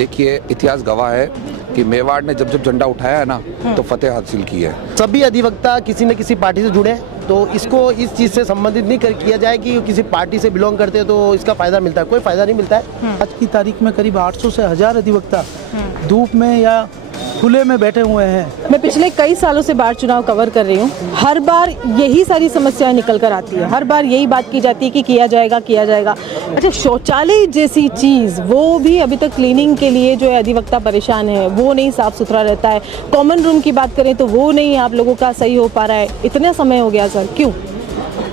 देखिए, इतिहास गवाह है कि मेवाड़ ने जब जब झंडा उठाया है ना तो फतेह हासिल की है। सभी अधिवक्ता किसी न किसी पार्टी से जुड़े हैं, तो इसको इस चीज़ से संबंधित नहीं किया जाए कि किसी पार्टी से बिलोंग करते हैं तो इसका फ़ायदा मिलता है। कोई फ़ायदा नहीं मिलता है। आज की तारीख में करीब 800 से 1000 अधिवक्ता धूप में या खुले में बैठे हुए हैं। मैं पिछले कई सालों से बार चुनाव कवर कर रही हूँ। हर बार यही सारी समस्याएं निकल कर आती है। हर बार यही बात की जाती है कि किया जाएगा किया जाएगा। अच्छा, शौचालय जैसी चीज़ वो भी अभी तक क्लीनिंग के लिए जो है अधिवक्ता परेशान है, वो नहीं साफ़ सुथरा रहता है। कॉमन रूम की बात करें तो वो नहीं आप लोगों का सही हो पा रहा है। इतना समय हो गया सर, क्यों?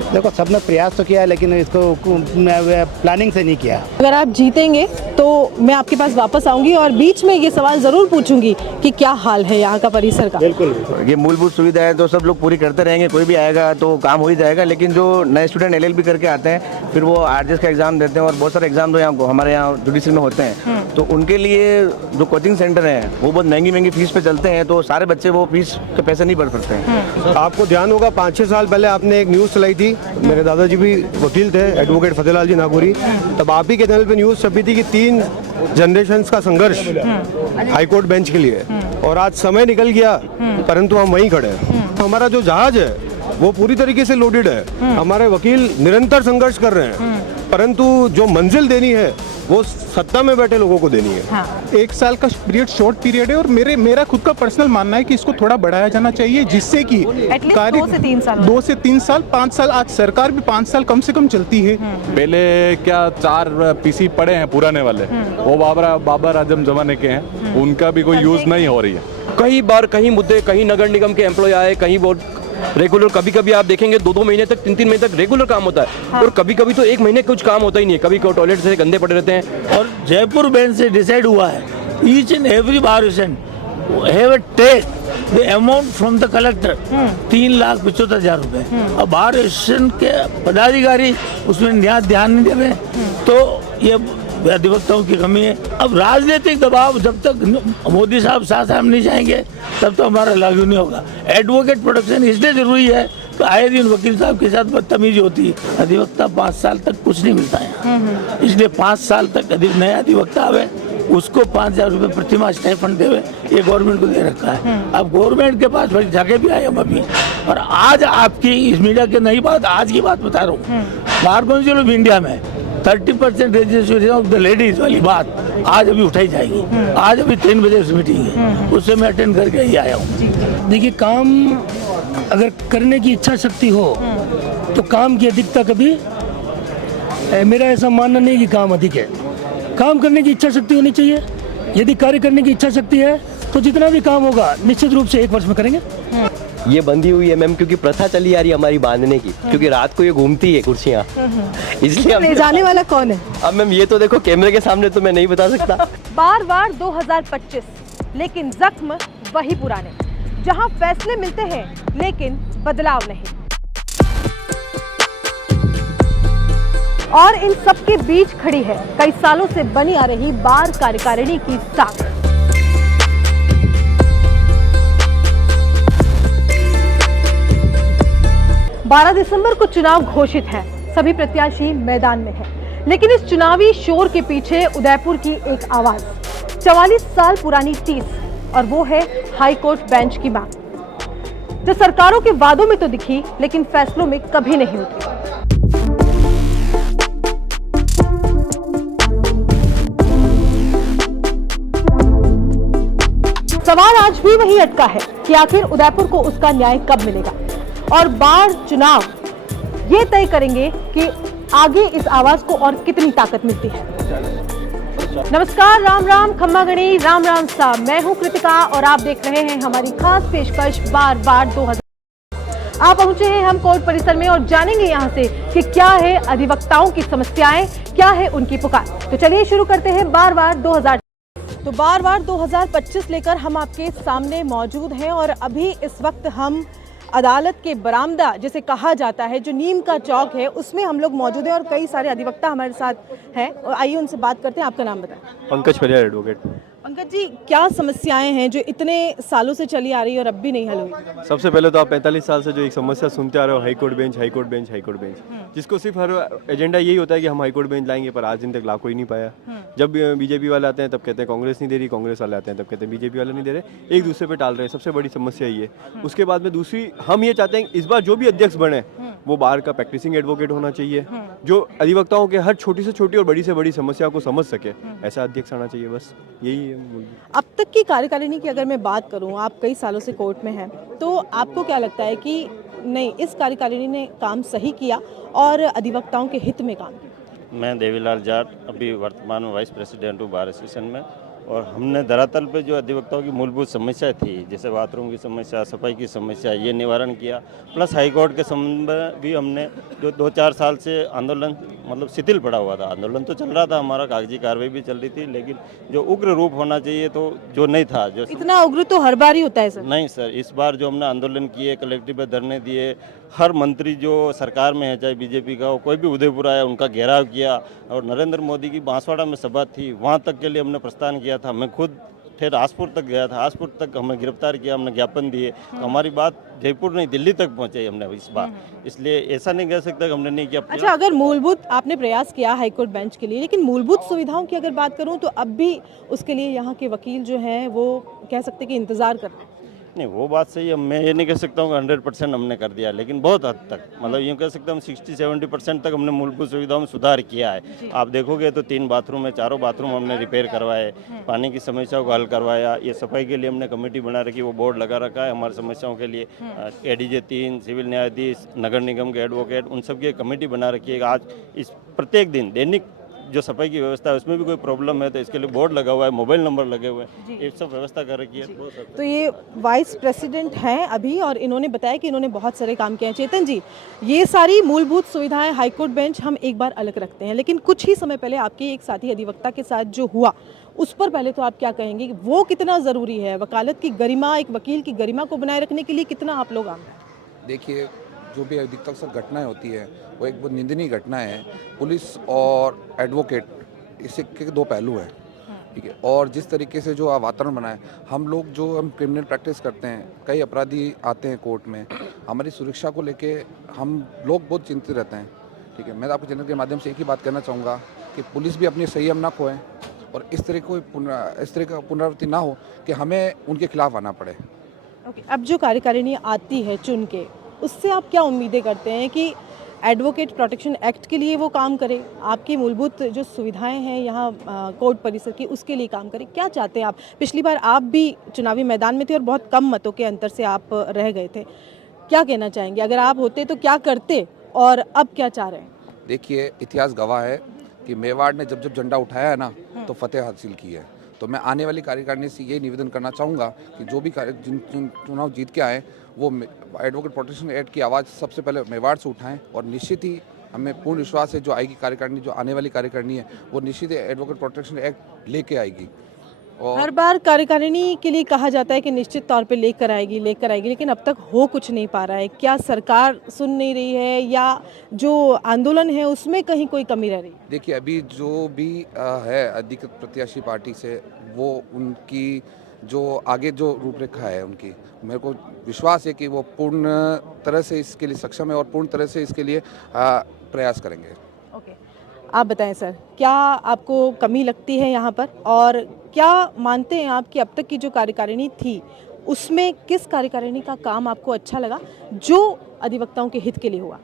देखो, सबने प्रयास तो किया है लेकिन इसको प्लानिंग से नहीं किया। अगर आप जीतेंगे तो मैं आपके पास वापस आऊंगी और बीच में ये सवाल ज़रूर पूछूंगी कि क्या हाल है यहाँ का परिसर का। बिल्कुल, ये मूलभूत सुविधाएं तो सब लोग पूरी करते रहेंगे, कोई भी आएगा तो काम हो ही जाएगा। लेकिन जो नए स्टूडेंट LLB करके आते हैं, फिर वो RJS का एग्जाम देते हैं और बहुत सारे एग्जाम तो यहाँ हमारे यहाँ जुडिशरी में होते हैं, तो उनके लिए जो कोचिंग सेंटर हैं वो बहुत महंगी फीस पे चलते हैं, तो सारे बच्चे वो फीस के पैसे नहीं भर सकते हैं। आपको ध्यान होगा 5-6 साल पहले आपने एक न्यूज़ चलाई थी, मेरे दादाजी भी वकील थे, एडवोकेट फतेहलाल जी नागौरी, तब आप ही के चैनल पे न्यूज़ छपी थी कि 3 जनरेशंस का संघर्ष हाईकोर्ट बेंच के लिए, और आज समय निकल गया परंतु हम वहीं खड़े हैं। हमारा जो जहाज है वो पूरी तरीके से लोडेड है। हमारे वकील निरंतर संघर्ष कर रहे हैं, परंतु जो मंजिल देनी है वो सत्ता में बैठे लोगों को देनी है। हाँ। 1 साल का पीरियड शॉर्ट पीरियड है और मेरा खुद का पर्सनल मानना है कि इसको थोड़ा बढ़ाया जाना चाहिए, जिससे कि 2 से 3 साल 2 से 3 साल 5 साल आज सरकार भी 5 साल कम से कम चलती है। पहले क्या 4 PC पड़े हैं पुराने वाले, वो बाबर आजम जमाने के हैं, उनका भी कोई यूज नहीं हो रही है। कई बार कहीं मुद्दे, कहीं नगर निगम के एम्प्लॉय आए, कहीं वो रेगुलर, कभी कभी आप देखेंगे 2-2 महीने तक 3-3 महीने तक रेगुलर काम होता है। हाँ। और कभी कभी तो 1 महीने कुछ काम होता ही नहीं है। कभी टॉयलेट से गंदे पड़े रहते हैं। और जयपुर बेंच से डिसाइड हुआ है, each and every bar have a take the amount from the collector 3,75,000 रुपए। अब बार एसोसिएशन के पदाधिकारी उसमें ध्यान नहीं दे रहे, तो ये अधिवक्ताओं की कमी है। अब राजनीतिक दबाव जब तक मोदी साहब साथ हम नहीं जाएंगे तब तो हमारा लागू नहीं होगा। एडवोकेट प्रोटेक्शन इसलिए जरूरी है तो आए दिन वकील साहब के साथ बदतमीजी होती है। अधिवक्ता 5 साल तक कुछ नहीं मिलता है, इसलिए 5 साल तक नया अधिवक्ता आवे उसको 5,000 रुपये प्रतिमाह स्टाइपेंड देवे, ये गवर्नमेंट को दे रखा है। अब गवर्नमेंट के पास बड़ी जाके भी आए हम अभी, और आज आपकी इस मीडिया के नई बात, आज की बात बता रहा हूँ, बार काउंसिल ऑफ इंडिया में 30% रजिस्ट्रेशन ऑफ द लेडीज वाली बात आज अभी उठाई जाएगी। आज अभी 3 बजे मीटिंग है, उससे मैं अटेंड करके ही आया हूँ। देखिए, काम अगर करने की इच्छा शक्ति हो तो काम की अधिकता कभी, मेरा ऐसा मानना नहीं कि काम अधिक है। काम करने की इच्छा शक्ति होनी चाहिए। यदि कार्य करने की इच्छा शक्ति है तो जितना भी काम होगा निश्चित रूप से 1 वर्ष में करेंगे। ये बंधी हुई है मैम, क्योंकि प्रथा चली आ रही है हमारी बांधने की, क्योंकि रात को ये घूमती है कुर्सियाँ, इसलिए हम ले जाने वाला कौन है? अब मैम ये तो देखो कैमरे के सामने तो मैं नहीं बता सकता। बार 2025, लेकिन जख्म वही पुराने, जहां फैसले मिलते हैं लेकिन बदलाव नहीं। और इन सब के बीच खड़ी है कई सालों से बनी आ रही बार कार्यकारिणी की साख। बारह दिसंबर को चुनाव घोषित है, सभी प्रत्याशी मैदान में हैं, लेकिन इस चुनावी शोर के पीछे उदयपुर की एक आवाज, 44 साल पुरानी टीस, और वो है हाई कोर्ट बेंच की मांग, जो सरकारों के वादों में तो दिखी लेकिन फैसलों में कभी नहीं उतरी। सवाल आज भी वही अटका है कि आखिर उदयपुर को उसका न्याय कब मिलेगा, और बार चुनाव ये तय करेंगे कि आगे इस आवाज को और कितनी ताकत मिलती है। नमस्कार, राम राम, खम्मा गणी, राम राम साहब, मैं हूं कृतिका और आप देख रहे हैं हमारी खास पेशकश बार 2000। आप पहुंचे हैं हम कोर्ट परिसर में और जानेंगे यहां से कि क्या है अधिवक्ताओं की समस्याएं, क्या है उनकी पुकार। तो चलिए शुरू करते हैं बार 2000। तो बार 2025 लेकर हम आपके सामने मौजूद हैं और अभी इस वक्त हम अदालत के बरामदा जिसे कहा जाता है, जो नीम का चौक है, उसमें हम लोग मौजूद हैं और कई सारे अधिवक्ता हमारे साथ हैं और आइए उनसे बात करते हैं। आपका नाम बताएं। पंकज परिहार, एडवोकेट। पंकज जी, क्या समस्याएं हैं जो इतने सालों से चली आ रही है और अब भी नहीं हल हुई? सबसे पहले तो आप 45 साल से जो एक समस्या सुनते आ रहे हो, high court bench, high court bench, high court bench, जिसको सिर्फ हर एजेंडा यही होता है कि हम हाई कोर्ट बेंच लाएंगे, पर आज दिन तक ला कोई नहीं पाया। जब बीजेपी वाले आते हैं तब कहते हैं कांग्रेस नहीं दे रही, कांग्रेस वाले आते हैं तब कहते हैं बीजेपी वाले नहीं दे रहे, एक दूसरे पे टाल रहे हैं। सबसे बड़ी समस्या ये है। उसके बाद में दूसरी, हम ये चाहते हैं इस बार जो भी अध्यक्ष बने वो बाहर का प्रैक्टिसिंग एडवोकेट होना चाहिए, जो अधिवक्ताओं के हर छोटी से छोटी और बड़ी से बड़ी समस्या को समझ सके, ऐसा अध्यक्ष आना चाहिए। बस यही है। अब तक की कार्यकारिणी की अगर मैं बात करूं, आप कई सालों से कोर्ट में हैं, तो आपको क्या लगता है कि नहीं, इस कार्यकारिणी ने काम सही किया और अधिवक्ताओं के हित में काम किया? मैं देवीलाल जाट, अभी वर्तमान में वाइस प्रेसिडेंट हूँ बार एसोसिएशन में, और हमने धरातल पे जो अधिवक्ताओं की मूलभूत समस्या थी, जैसे बाथरूम की समस्या, सफाई की समस्या, ये निवारण किया। प्लस हाई कोर्ट के संबंध में भी हमने जो 2-4 साल से आंदोलन मतलब शिथिल पड़ा हुआ था, आंदोलन तो चल रहा था हमारा, कागजी कार्रवाई भी चल रही थी, लेकिन जो उग्र रूप होना चाहिए तो जो नहीं था, जो इतना उग्र तो हर बार ही होता है सर। नहीं सर, इस बार जो हमने आंदोलन किए, कलेक्टिव पे धरने दिए, हर मंत्री जो सरकार में है, चाहे बीजेपी का हो, कोई भी उदयपुर आया उनका घेराव किया, और नरेंद्र मोदी की बांसवाड़ा में सभा थी, वहाँ तक के लिए हमने प्रस्थान किया था। मैं खुद फिर आसपुर तक गया था, आसपुर तक हमें गिरफ्तार किया, हमने ज्ञापन दिए, तो हमारी बात जयपुर नहीं दिल्ली तक पहुंचाई हमने इस बार। इसलिए ऐसा नहीं कह सकता कि हमने नहीं किया। अच्छा, अगर मूलभूत आपने प्रयास किया हाईकोर्ट बेंच के लिए, लेकिन मूलभूत सुविधाओं की अगर बात करूं तो अब भी उसके लिए यहाँ के वकील जो हैं वो कह सकते हैं कि इंतजार कर रहे हैं। नहीं, वो बात सही है, मैं ये नहीं कह सकता हूँ कि 100% हमने कर दिया, लेकिन बहुत हद तक, मतलब यूँ कह सकता हूँ 60-70% तक हमने मूलभूत सुविधाओं में सुधार किया है। आप देखोगे तो 3 बाथरूम है, 4 बाथरूम हमने रिपेयर करवाए, पानी की समस्याओं को हल करवाया, ये सफाई के लिए हमने कमेटी बना रखी, वो बोर्ड लगा रखा है हमारी समस्याओं के लिए। एडीजे 3, सिविल न्यायाधीश, नगर निगम के एडवोकेट, उन सब की कमेटी बना रखी है। आज इस प्रत्येक दिन दैनिक जो सफाई की व्यवस्था है उसमें भी कोई प्रॉब्लम है तो इसके लिए बोर्ड लगा हुआ है, मोबाइल नंबर लगे हुए हैं, ये सब व्यवस्था कर रखी है। तो ये वाइस प्रेसिडेंट हैं अभी, और इन्होंने बताया कि इन्होंने बहुत सारे काम किए हैं। चेतन जी, ये सारी मूलभूत सुविधाएं हाईकोर्ट बेंच हम एक बार अलग रखते हैं, लेकिन कुछ ही समय पहले आपके एक साथी अधिवक्ता के साथ जो हुआ, उस पर पहले तो आप क्या कहेंगे कि वो कितना ज़रूरी है? वकालत की गरिमा, एक वकील की गरिमा को बनाए रखने के लिए कितना आप लोग आम हैं? देखिए, जो भी अधिकतर घटनाएं होती है वो एक बहुत निंदनीय घटना है। पुलिस और एडवोकेट इसके के 2 पहलू हैं, ठीक है। और जिस तरीके से जो वातावरण बना है, हम लोग जो हम क्रिमिनल प्रैक्टिस करते हैं, कई अपराधी आते हैं कोर्ट में, हमारी सुरक्षा को लेके हम लोग बहुत चिंतित रहते हैं, ठीक है। मैं आपके चैनल के माध्यम से एक ही बात कहना चाहूँगा कि पुलिस भी अपनी संयम ना खोएं और इस तरह का पुनरावृत्ति ना हो कि हमें उनके खिलाफ आना पड़े। ओके, अब जो कार्यकारिणी आती है चुन के, उससे आप क्या उम्मीदें करते हैं कि एडवोकेट प्रोटेक्शन एक्ट के लिए वो काम करे, आपकी मूलभूत जो सुविधाएं हैं यहाँ कोर्ट परिसर की उसके लिए काम करे? क्या चाहते हैं आप? पिछली बार आप भी चुनावी मैदान में थे और बहुत कम मतों के अंतर से आप रह गए थे, क्या कहना चाहेंगे? अगर आप होते तो क्या करते और अब क्या चाह रहे हैं? देखिए, इतिहास गवाह है कि मेवाड़ ने जब झंडा उठाया है ना तो फतेह हासिल की है। तो मैं आने वाली कार्यकारिणी से ये निवेदन करना चाहूँगा कि जो भी जिन चुनाव जीत के आए वो एडवोकेट प्रोटेक्शन एक्ट की आवाज़ सबसे पहले मेवाड़ से उठाएं, और निश्चित ही हमें पूर्ण विश्वास है जो आएगी कार्यकारिणी, जो आने वाली कार्यकारिणी है वो निश्चित ही एडवोकेट प्रोटेक्शन एक्ट लेके आएगी। और हर बार कार्यकारिणी के लिए कहा जाता है कि निश्चित तौर पे लेकर आएगी, लेकिन अब तक हो कुछ नहीं पा रहा है। क्या सरकार सुन नहीं रही है या जो आंदोलन है उसमें कहीं कोई कमी रह रही है? देखिए, अभी जो भी है अधिकृत प्रत्याशी पार्टी से, वो उनकी जो आगे जो रूपरेखा है उनकी, मेरे को विश्वास है कि वो पूर्ण तरह से इसके लिए सक्षम है और पूर्ण तरह से इसके लिए प्रयास करेंगे। ओके, आप बताएं सर, क्या आपको कमी लगती है यहाँ पर, और क्या मानते हैं आप कि अब तक की जो कार्यकारिणी थी उसमें किस कार्यकारिणी का काम आपको अच्छा लगा जो अधिवक्ताओं के हित के लिए हुआ?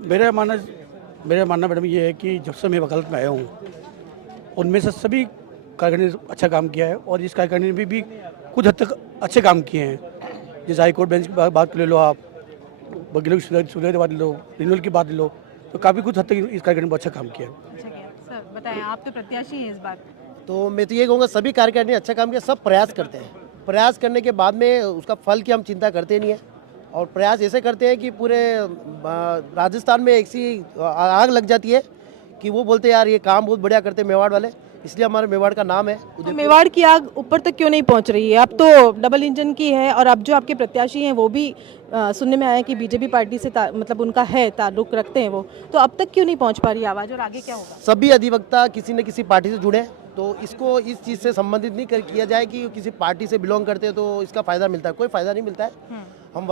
मेरा मानना मैडम ये है कि जब से मैं वकालत में आया हूँ उनमें से सभी कार्यकारिणी ने अच्छा काम किया है, और इस कार्यकारिणी में भी कुछ हद तक अच्छे काम किए हैं। जैसे हाई कोर्ट बेंच की बात ले लो, आप वकीलों की सुविधा की बात ले लो, रिन्यूअल की बात ले लो, तो काफ़ी कुछ हद तक इस कार्यकारिणी में अच्छा काम किया है। सर बताएं, आप तो प्रत्याशी हैं इस बार। तो मैं तो ये कहूँगा सभी कार्यकारिणी अच्छा काम किया, सब प्रयास करते हैं। प्रयास करने के बाद में उसका फल की हम चिंता करते नहीं है, और प्रयास ऐसे करते हैं कि पूरे राजस्थान में एक सी आग लग जाती है कि वो बोलते हैं यार ये काम बहुत बढ़िया करते हैं मेवाड़ वाले, इसलिए हमारे मेवाड़ का नाम है। तो मेवाड़ की आग ऊपर तक क्यों नहीं पहुंच रही है? अब तो डबल इंजन की है, और अब जो आपके प्रत्याशी हैं वो भी सुनने में आया कि बीजेपी पार्टी से मतलब उनका है ताल्लुक रखते हैं वो, तो अब तक क्यों नहीं पहुंच पा रही आवाज़, और आगे क्या होगा? सभी अधिवक्ता किसी न किसी पार्टी से जुड़े हैं, तो इसको इस चीज़ से संबंधित नहीं किया जाए कि किसी पार्टी से बिलोंग करते हैं तो इसका फ़ायदा मिलता है। कोई फ़ायदा नहीं मिलता है। हम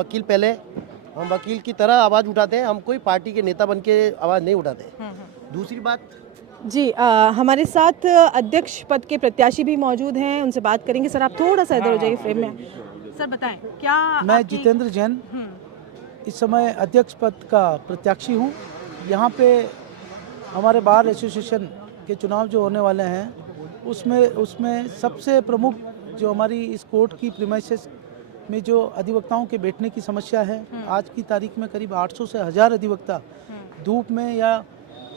वकील की तरह आवाज़ उठाते हैं, हम कोई पार्टी के नेता बन के आवाज़ नहीं उठाते। दूसरी बात जी, हमारे साथ अध्यक्ष पद के प्रत्याशी भी मौजूद हैं, उनसे बात करेंगे। सर, आप थोड़ा सा इधर हो जाइए फ्रेम में। सर बताएं, क्या मैं जितेंद्र जैन इस समय अध्यक्ष पद का प्रत्याशी हूँ। यहाँ पे हमारे बार एसोसिएशन के चुनाव जो होने वाले हैं उसमें सबसे प्रमुख जो हमारी इस कोर्ट की प्रीमाइसेस में जो अधिवक्ताओं के बैठने की समस्या है, आज की तारीख में करीब 800 से 1000 अधिवक्ता धूप में या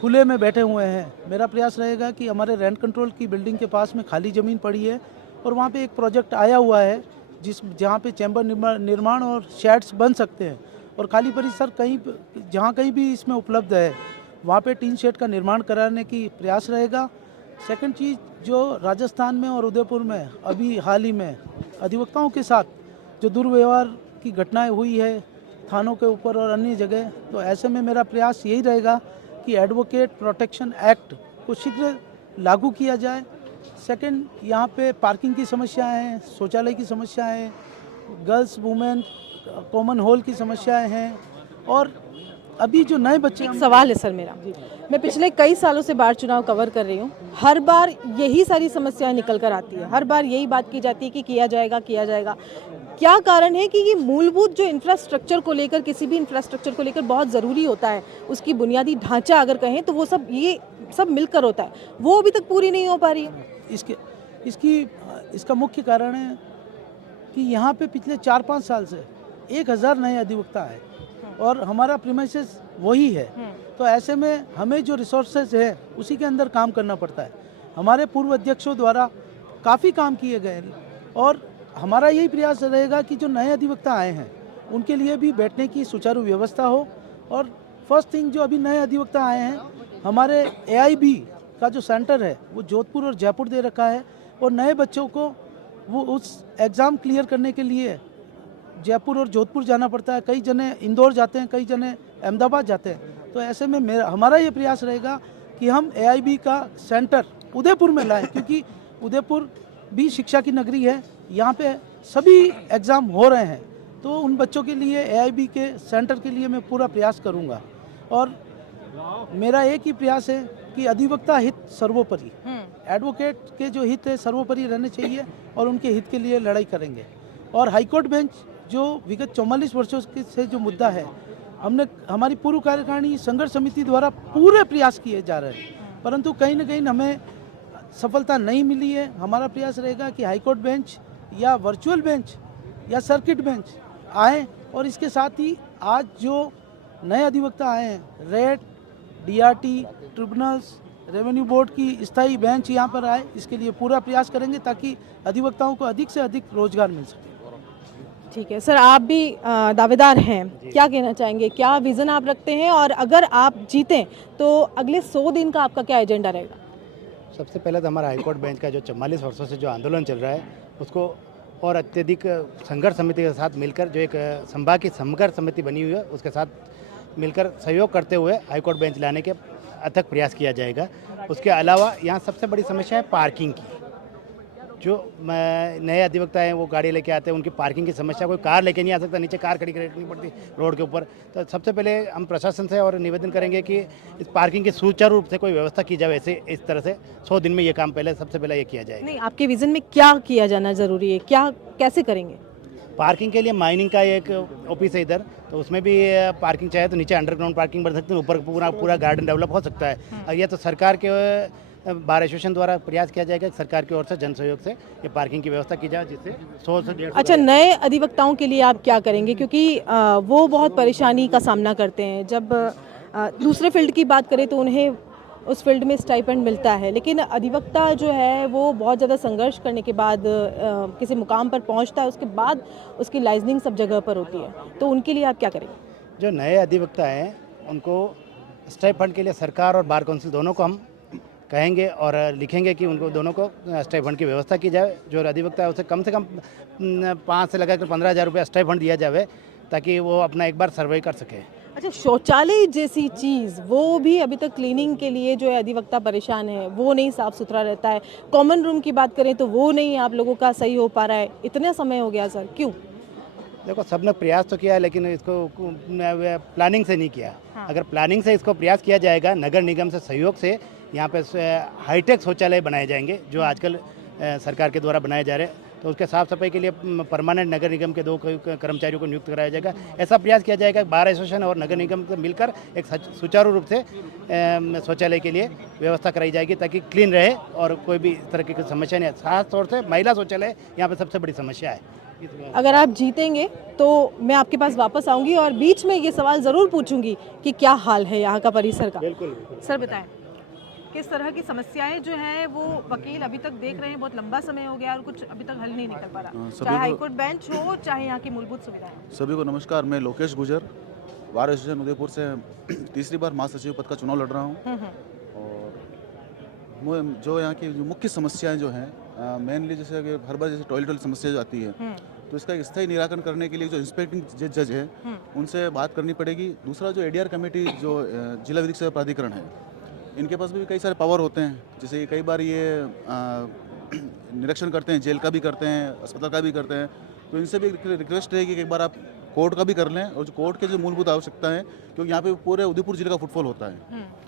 खुले में बैठे हुए हैं। मेरा प्रयास रहेगा कि हमारे रेंट कंट्रोल की बिल्डिंग के पास में खाली ज़मीन पड़ी है और वहाँ पे एक प्रोजेक्ट आया हुआ है जहाँ पे चैम्बर निर्माण और शेड्स बन सकते हैं, और खाली परिसर जहाँ कहीं भी इसमें उपलब्ध है वहाँ पे टीन शेड का निर्माण कराने की प्रयास रहेगा। सेकंड चीज़, जो राजस्थान में और उदयपुर में अभी हाल ही में अधिवक्ताओं के साथ जो दुर्व्यवहार की घटनाएं हुई है थानों के ऊपर और अन्य जगह, तो ऐसे में मेरा प्रयास यही रहेगा कि एडवोकेट प्रोटेक्शन एक्ट को शीघ्र लागू किया जाए। सेकंड, यहाँ पे पार्किंग की समस्याएं हैं, शौचालय की समस्याएं हैं, गर्ल्स वुमेन कॉमन हॉल की समस्याएं हैं, और अभी जो नए बच्चे। एक सवाल है सर मेरा, मैं पिछले कई सालों से बार चुनाव कवर कर रही हूँ, हर बार यही सारी समस्याएं निकल कर आती है, हर बार यही बात की जाती है कि किया जाएगा। क्या कारण है कि ये मूलभूत जो इंफ्रास्ट्रक्चर को लेकर, किसी भी इंफ्रास्ट्रक्चर को लेकर बहुत ज़रूरी होता है, उसकी बुनियादी ढांचा अगर कहें तो वो ये सब मिलकर होता है, वो अभी तक पूरी नहीं हो पा रही है। इसका मुख्य कारण है कि यहाँ पे पिछले 4-5 साल से 1000 नए अधिवक्ता है और हमारा प्रीमाइसेस वही है। तो ऐसे में हमें जो रिसोर्सेज है उसी के अंदर काम करना पड़ता है। हमारे पूर्व अध्यक्षों द्वारा काफ़ी काम किए गए और हमारा यही प्रयास रहेगा कि जो नए अधिवक्ता आए हैं उनके लिए भी बैठने की सुचारू व्यवस्था हो। और फर्स्ट थिंग, जो अभी नए अधिवक्ता आए हैं, हमारे AIB का जो सेंटर है वो जोधपुर और जयपुर दे रखा है, और नए बच्चों को वो उस एग्ज़ाम क्लियर करने के लिए जयपुर और जोधपुर जाना पड़ता है। कई जने इंदौर जाते हैं, कई जने अहमदाबाद जाते हैं। तो ऐसे में हमारा ये प्रयास रहेगा कि हम AIB का सेंटर उदयपुर में लाएं, क्योंकि उदयपुर भी शिक्षा की नगरी है, यहाँ पे सभी एग्ज़ाम हो रहे हैं। तो उन बच्चों के लिए AIB के सेंटर के लिए मैं पूरा प्रयास करूँगा। और मेरा एक ही प्रयास है कि अधिवक्ता हित सर्वोपरि, एडवोकेट के जो हित है सर्वोपरि रहने चाहिए, और उनके हित के लिए लड़ाई करेंगे। और हाईकोर्ट बेंच जो विगत 44 वर्षों से जो मुद्दा है, हमारी पूर्व कार्यकारिणी संघर्ष समिति द्वारा पूरे प्रयास किए जा रहे हैं, परंतु कहीं न कहीं हमें सफलता नहीं मिली है। हमारा प्रयास रहेगा कि हाईकोर्ट बेंच या वर्चुअल बेंच या सर्किट बेंच आए, और इसके साथ ही आज जो नए अधिवक्ता आए हैं, rate, DRT, tribunals, revenue board की स्थायी बेंच यहाँ पर आए, इसके लिए पूरा प्रयास करेंगे ताकि अधिवक्ताओं को अधिक से अधिक रोजगार मिल सके। ठीक है सर, आप भी दावेदार हैं, क्या कहना चाहेंगे, क्या विज़न आप रखते हैं, और अगर आप जीतें तो अगले 100 दिन का आपका क्या एजेंडा रहेगा? सबसे पहले तो हमारा हाईकोर्ट बेंच का जो 44 वर्षों से जो आंदोलन चल रहा है उसको और अत्यधिक संघर्ष समिति के साथ मिलकर, जो एक संभाग की संघर्ष समिति बनी हुई है उसके साथ मिलकर सहयोग करते हुए हाईकोर्ट बेंच लाने के अथक प्रयास किया जाएगा। उसके अलावा यहाँ सबसे बड़ी समस्या है पार्किंग की। जो नए अधिवक्ता हैं वो गाड़ी लेके आते हैं, उनकी पार्किंग की समस्या, कोई कार लेके नहीं आ सकता, नीचे कार खड़ी करनी पड़ती रोड के ऊपर। तो सबसे पहले हम प्रशासन से और निवेदन करेंगे कि इस पार्किंग की सुचारू रूप से कोई व्यवस्था की जाए। ऐसे इस तरह से 100 दिन में ये काम सबसे पहले ये किया जाएगा। नहीं, आपके विजन में क्या किया जाना जरूरी है, क्या कैसे करेंगे? पार्किंग के लिए माइनिंग का एक ऑफिस है इधर, तो उसमें भी पार्किंग चाहे तो नीचे अंडरग्राउंड पार्किंग बन सकती है, ऊपर पूरा गार्डन डेवलप हो सकता है। और ये तो सरकार के बार एसोसिएशन द्वारा प्रयास किया जाएगा, सरकार की ओर से जन सहयोग से ये पार्किंग की व्यवस्था की जाए, जिससे 100 से 150। अच्छा, नए अधिवक्ताओं के लिए आप क्या करेंगे, क्योंकि वो बहुत परेशानी का सामना करते हैं। जब दूसरे फील्ड की बात करें तो उन्हें उस फील्ड में स्टाइपेंड मिलता है, लेकिन अधिवक्ता जो है वो बहुत ज़्यादा संघर्ष करने के बाद किसी मुकाम पर पहुंचता है, उसके बाद उसकी लाइजनिंग सब जगह पर होती है। तो उनके लिए आप क्या करेंगे? जो नए अधिवक्ता हैं उनको स्टाइपेंड के लिए सरकार और बार काउंसिल दोनों को हम कहेंगे और लिखेंगे कि उनको दोनों को स्टाइपेंड की व्यवस्था की जाए। जो अधिवक्ता है उसे कम से कम 5 से लगाकर 15,000 रुपये स्टाइपेंड दिया जाए, ताकि वो अपना एक बार सर्वे कर सके। अच्छा, शौचालय जैसी चीज़ वो भी अभी तक क्लीनिंग के लिए जो है अधिवक्ता परेशान है, वो नहीं साफ़ सुथरा रहता है। कॉमन रूम की बात करें तो वो नहीं आप लोगों का सही हो पा रहा है। इतना समय हो गया सर, क्यों? देखो, सबने प्रयास तो किया है लेकिन इसको प्लानिंग से नहीं किया। अगर प्लानिंग से इसको प्रयास किया जाएगा, नगर निगम से सहयोग से यहाँ पे हाईटेक शौचालय बनाए जाएंगे जो आजकल सरकार के द्वारा बनाए जा रहे हैं, तो उसके साफ सफाई के लिए परमानेंट नगर निगम के 2 कर्मचारियों को नियुक्त कराया जाएगा। ऐसा प्रयास किया जाएगा बार एसोसिएशन और नगर निगम से मिलकर एक सुचारू रूप से शौचालय के लिए व्यवस्था कराई जाएगी ताकि क्लीन रहे और कोई भी तरह की समस्या नहीं है। खास तौर से महिला शौचालय यहाँ पर सबसे बड़ी समस्या है। अगर आप जीतेंगे तो मैं आपके पास वापस आऊंगी और बीच में ये सवाल ज़रूर पूछूंगी कि क्या हाल है यहाँ का परिसर का। बिल्कुल। सर बताएं, किस तरह की समस्याएं जो हैं वो वकील अभी तक देख रहे हैं, बहुत लंबा समय हो गया और कुछ अभी तक हल नहीं निकल पा रहा, चाहे हाईकोर्ट बेंच हो चाहे यहाँ की मूलभूत सुविधाएं। सभी को नमस्कार, मैं लोकेश गुजर, बार एसोसिएशन उदयपुर से तीसरी बार महासचिव पद का चुनाव लड़ रहा हूँ। और जो यहाँ की जो मुख्य समस्याएं जो हैं मेनली जैसे हर बार जैसे टॉयलेट वाली समस्या जो आती है, तो इसका एक स्थायी निराकरण करने के लिए जो इंस्पेक्टिंग जज है उनसे बात करनी पड़ेगी। दूसरा जो एडीआर कमेटी जो जिला विधिक सेवा प्राधिकरण है, इनके पास भी कई सारे पावर होते हैं, जैसे कई बार ये निरीक्षण करते हैं, जेल का भी करते हैं, अस्पताल का भी करते हैं, तो इनसे भी रिक्वेस्ट है कि एक बार आप कोर्ट का भी कर लें और जो कोर्ट के जो मूलभूत आवश्यकता है, क्योंकि यहाँ पे पूरे उदयपुर जिले का फुटफॉल होता है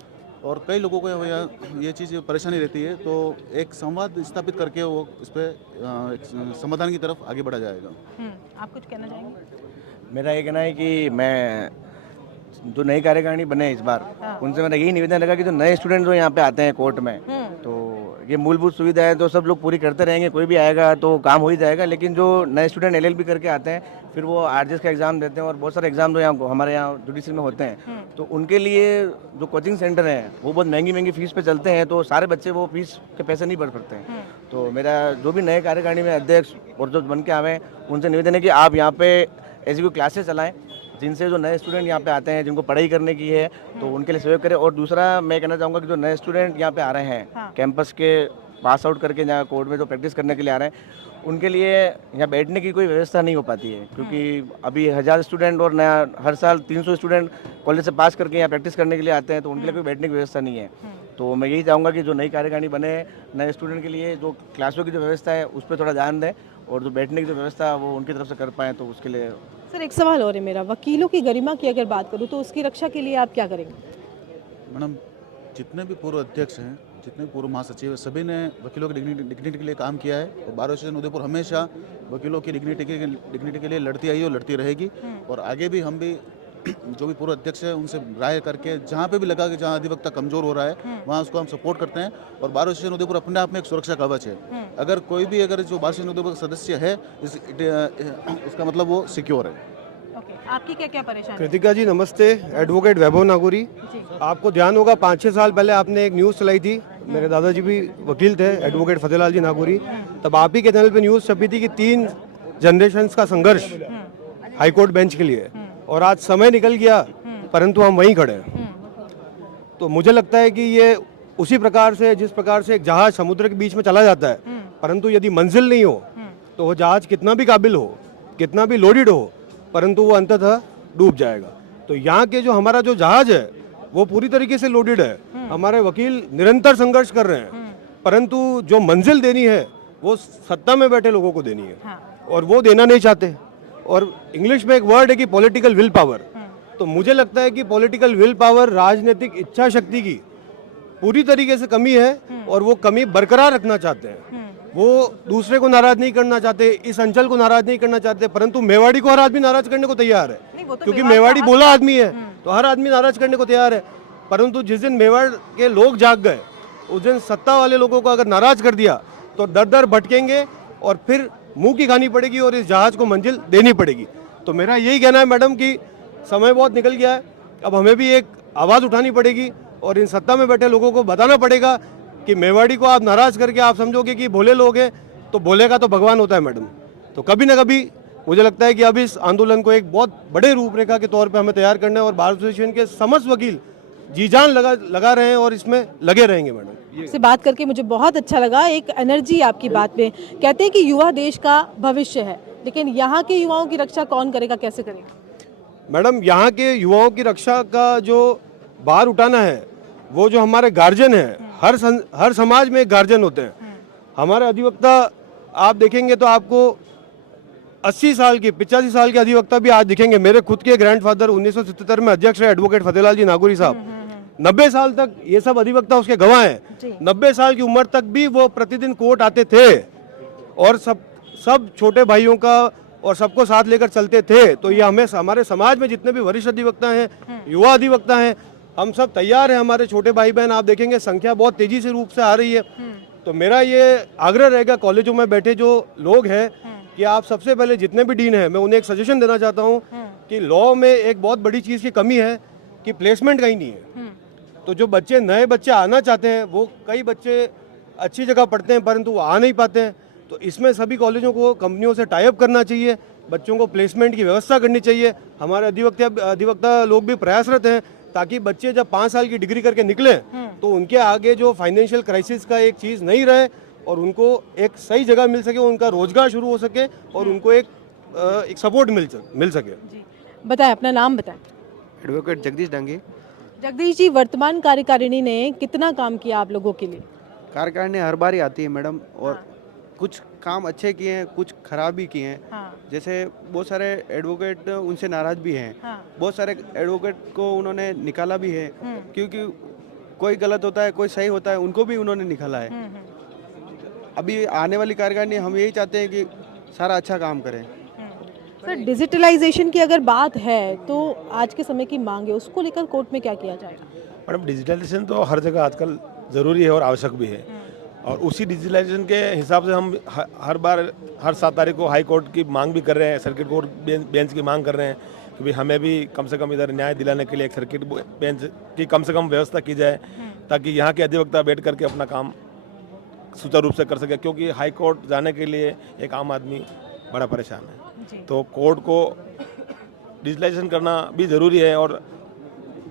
और कई लोगों को ये चीज़ परेशानी रहती है, तो एक संवाद स्थापित करके वो इस पर समाधान की तरफ आगे बढ़ा जाएगा। आप कुछ कहना चाहेंगे? मेरा ये कहना है कि मैं जो नई कार्यकारिणी बने इस बार, उनसे मेरा यही निवेदन लगा कि जो नए स्टूडेंट जो यहाँ पे आते हैं कोर्ट में, तो ये मूलभूत सुविधाएं तो सब लोग पूरी करते रहेंगे, कोई भी आएगा तो काम हो ही जाएगा, लेकिन जो नए स्टूडेंट एलएलबी करके आते हैं फिर वो आरजेएस का एग्जाम देते हैं और बहुत सारे एग्जाम जो यहाँ हमारे यहाँ जुडिशरी में होते हैं, तो उनके लिए जो कोचिंग सेंटर हैं वो बहुत महंगी फीस पे चलते हैं, तो सारे बच्चे वो फीस के पैसे नहीं भर सकते हैं। तो मेरा जो भी नए कार्यकारिणी में अध्यक्ष और जो बन के आवे, उनसे निवेदन है कि आप यहाँ पे ऐसी कोई क्लासेस चलाएं जिनसे जो नए स्टूडेंट यहाँ पे आते हैं, जिनको पढ़ाई करने की है, तो उनके लिए सहयोग करें। और दूसरा मैं कहना चाहूँगा कि जो नए स्टूडेंट यहाँ पे आ रहे हैं कैंपस के पास आउट करके यहाँ कोर्ट में जो प्रैक्टिस करने के लिए आ रहे हैं, उनके लिए यहाँ बैठने की कोई व्यवस्था नहीं हो पाती है, क्योंकि अभी 1000 स्टूडेंट और नया हर साल 300 स्टूडेंट कॉलेज से पास करके यहाँ प्रैक्टिस करने के लिए आते हैं, तो उनके लिए कोई बैठने की व्यवस्था नहीं है। तो मैं यही चाहूँगा कि जो नई कार्यकारिणी बने, नए स्टूडेंट के लिए जो क्लासों की जो व्यवस्था है उस पर थोड़ा ध्यान दें और जो बैठने की जो व्यवस्था है वो उनकी तरफ से कर पाएँ, तो उसके लिए। सर एक सवाल और है मेरा, वकीलों की गरिमा की अगर बात करूँ तो उसकी रक्षा के लिए आप क्या करेंगे? मैडम, जितने भी पूर्व अध्यक्ष हैं, जितने भी पूर्व महासचिव हैं, सभी ने वकीलों की डिग्निटी के लिए काम किया है और बार एसोसिएशन उदयपुर हमेशा वकीलों की डिग्निटी के लिए लड़ती आई और लड़ती रहेगी। और आगे भी हम भी जो भी पूर्व अध्यक्ष है उनसे राय करके जहाँ पे भी लगा कि जहाँ अधिवक्ता कमजोर हो रहा है वहाँ उसको हम सपोर्ट करते हैं। और बार एसोसिएशन उदयपुर अपने आप में एक सुरक्षा कवच है, अगर कोई भी अगर जो बार एसोसिएशन उदयपुर का सदस्य है इसका मतलब वो सिक्योर है। आपकी क्या क्या परेशानी? कृतिका जी नमस्ते, एडवोकेट वैभव नागौरी। आपको ध्यान होगा 5-6 साल पहले आपने एक न्यूज़ चलाई थी, मेरे दादाजी भी वकील थे, एडवोकेट फतेलाल जी नागौरी, तब आप ही के चैनल पे न्यूज़ छपी थी कि 3 जनरेशंस का संघर्ष हाईकोर्ट बेंच के लिए, और आज समय निकल गया परंतु हम वहीं खड़े हैं। तो मुझे लगता है कि ये उसी प्रकार से जिस प्रकार से एक जहाज समुद्र के बीच में चला जाता है, परंतु यदि मंजिल नहीं हो तो वो जहाज कितना भी काबिल हो, कितना भी लोडेड हो, परंतु वो अंततः डूब जाएगा। तो यहाँ के जो हमारा जो जहाज है वो पूरी तरीके से लोडेड है, हमारे वकील निरंतर संघर्ष कर रहे हैं, परंतु जो मंजिल देनी है वो सत्ता में बैठे लोगों को देनी है और वो देना नहीं चाहते। और इंग्लिश में एक वर्ड है कि पॉलिटिकल विल पावर, तो मुझे लगता है कि पॉलिटिकल विल पावर, राजनीतिक इच्छा शक्ति की पूरी तरीके से कमी है और वो कमी बरकरार रखना चाहते हैं। वो दूसरे को नाराज नहीं करना चाहते, इस अंचल को नाराज नहीं करना चाहते, परंतु मेवाड़ी को हर आदमी नाराज करने को तैयार है, क्योंकि मेवाड़ी बोला आदमी है तो हर आदमी नाराज करने को तैयार है। परंतु जिस दिन मेवाड़ के लोग जाग गए, उस दिन सत्ता वाले लोगों को अगर नाराज कर दिया तो दर दर भटकेंगे और फिर मुंह की खानी पड़ेगी और इस जहाज को मंजिल देनी पड़ेगी। तो मेरा यही कहना है मैडम कि समय बहुत निकल गया है, अब हमें भी एक आवाज़ उठानी पड़ेगी और इन सत्ता में बैठे लोगों को बताना पड़ेगा कि मेवाड़ी को आप नाराज करके आप समझोगे कि भोले लोग हैं, तो भोले का तो भगवान होता है मैडम। तो कभी ना कभी मुझे लगता है कि अब इस आंदोलन को एक बहुत बड़े रूपरेखा के तौर पे हमें तैयार करना है और बार एसोसिएशन के समस्त वकील जी जान लगा रहे हैं और इसमें लगे रहेंगे मैडम। से बात करके मुझे बहुत अच्छा लगा, एक एनर्जी आपकी बात में। कहते हैं कि युवा देश का भविष्य है, लेकिन यहाँ के युवाओं की रक्षा कौन करेगा, कैसे करेगा? मैडम यहाँ के युवाओं की रक्षा का जो भार उठाना है वो जो हमारे गार्जियन है, हर समाज में एक गार्जियन होते हैं। हमारे अधिवक्ता आप देखेंगे तो आपको 80 साल के 85 साल के अधिवक्ता भी आज दिखेंगे। मेरे खुद के ग्रैंडफादर 1977 में अध्यक्ष रहे एडवोकेट फतेलाल जी नागौरी साहब। 90 साल तक ये सब अधिवक्ता उसके गवाह हैं। 90 साल की उम्र तक भी वो प्रतिदिन कोर्ट आते थे और सब छोटे भाइयों का और सबको साथ लेकर चलते थे। तो ये हमें हमारे समाज में जितने भी वरिष्ठ अधिवक्ता हैं, युवा अधिवक्ता हैं, हम सब तैयार हैं। हमारे छोटे भाई बहन आप देखेंगे संख्या बहुत तेजी से रूप से आ रही है। तो मेरा ये आग्रह रहेगा कॉलेजों में बैठे जो लोग हैं कि आप सबसे पहले जितने भी डीन हैं मैं उन्हें एक सजेशन देना चाहता हूँ कि लॉ में एक बहुत बड़ी चीज़ की कमी है कि प्लेसमेंट कहीं नहीं है। तो जो बच्चे नए बच्चे आना चाहते हैं वो कई बच्चे अच्छी जगह पढ़ते हैं परंतु वो आ नहीं पाते हैं। तो इसमें सभी कॉलेजों को कंपनियों से टाई अप करना चाहिए, बच्चों को प्लेसमेंट की व्यवस्था करनी चाहिए। हमारे अधिवक्ता लोग भी प्रयासरत हैं ताकि बच्चे जब 5 साल की डिग्री करके निकले तो उनके आगे जो फाइनेंशियल क्राइसिस का एक चीज़ नहीं रहे और उनको एक सही जगह मिल सके, उनका रोजगार शुरू हो सके और उनको एक सपोर्ट मिल सके। बताएं, अपना नाम बताएं। एडवोकेट जगदीश डांगे। जगदीश जी, वर्तमान कार्यकारिणी ने कितना काम किया आप लोगों के लिए? कार्यकारिणी हर बार ही आती है मैडम और कुछ काम अच्छे किए हैं, कुछ खराब भी किए हैं। जैसे बहुत सारे एडवोकेट उनसे नाराज भी हैं। बहुत सारे एडवोकेट को उन्होंने निकाला भी है क्योंकि कोई गलत होता है कोई सही होता है, उनको भी उन्होंने निकाला है। अभी आने वाली कार्यकारिणी हम यही चाहते हैं कि सारा अच्छा काम करें। सर, डिजिटलाइजेशन की अगर बात है तो आज के समय की मांग है, उसको लेकर कोर्ट में क्या किया जाएगा? मैडम, डिजिटलाइजेशन तो हर जगह आजकल ज़रूरी है और आवश्यक भी है और उसी डिजिटलाइजेशन के हिसाब से हम हर 7 तारीख को हाई कोर्ट की मांग भी कर रहे हैं, सर्किट कोर्ट बेंच की मांग कर रहे हैं कि भाई हमें भी कम से कम इधर न्याय दिलाने के लिए एक सर्किट बेंच की कम से कम व्यवस्था की जाए ताकि यहाँ के अधिवक्ता बैठ करके अपना काम सुचारू रूप से कर सके। क्योंकि हाई कोर्ट जाने के लिए एक आम आदमी बड़ा परेशान है, तो कोर्ट को डिजिटलाइजेशन करना भी ज़रूरी है और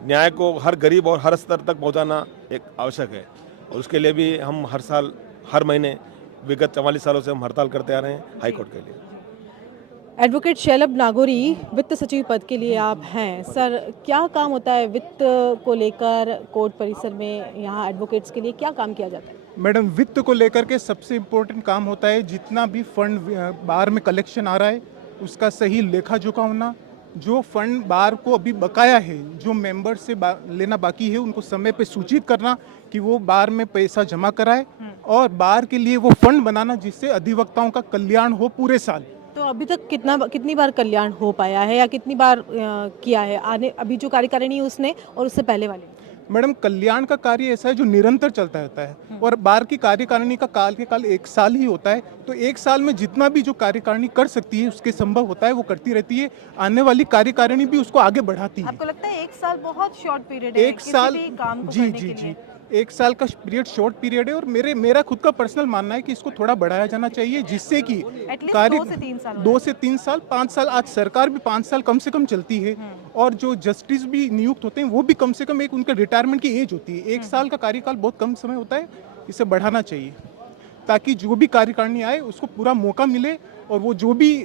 न्याय को हर गरीब और हर स्तर तक पहुँचाना एक आवश्यक है। और उसके लिए भी हम हर साल हर महीने विगत 44 सालों से हम हड़ताल करते आ रहे हैं हाई कोर्ट के लिए। एडवोकेट शैलब नागौरी, वित्त सचिव पद के लिए आप हैं। सर, क्या काम होता है वित्त को लेकर कोर्ट परिसर में? यहाँ एडवोकेट्स के लिए क्या काम किया जाता है? मैडम, वित्त को लेकर के सबसे इम्पोर्टेंट काम होता है जितना भी फंड बार में कलेक्शन आ रहा है उसका सही लेखा जोखा होना। जो फंड बार को अभी बकाया है, जो मेंबर से लेना बाकी है, उनको समय पे सूचित करना कि वो बार में पैसा जमा कराए और बार के लिए वो फंड बनाना जिससे अधिवक्ताओं का कल्याण हो पूरे साल। तो अभी तक कितनी बार कल्याण हो पाया है या कितनी बार किया है अभी जो कार्यकारिणी उसने और उससे पहले वाले? मैडम, कल्याण का कार्य ऐसा है जो निरंतर चलता रहता है और बार की कार्यकारिणी का काल 1 साल ही होता है। तो 1 साल में जितना भी जो कार्यकारिणी कर सकती है उसके संभव होता है वो करती रहती है। आने वाली कार्यकारिणी भी उसको आगे बढ़ाती है। आपको लगता है 1 साल बहुत शॉर्ट पीरियड है? 1 साल, जी, 1 साल का पीरियड शॉर्ट पीरियड है और मेरा खुद का पर्सनल मानना है कि इसको थोड़ा बढ़ाया जाना चाहिए जिससे कि कार्य 2 से 3 साल 5 साल, आज सरकार भी 5 साल कम से कम चलती है और जो जस्टिस भी नियुक्त होते हैं वो भी कम से कम एक उनके रिटायरमेंट की एज होती है। 1 साल का कार्यकाल बहुत कम समय होता है, इसे बढ़ाना चाहिए ताकि जो भी कार्यकारिणी आए उसको पूरा मौका मिले और वो जो भी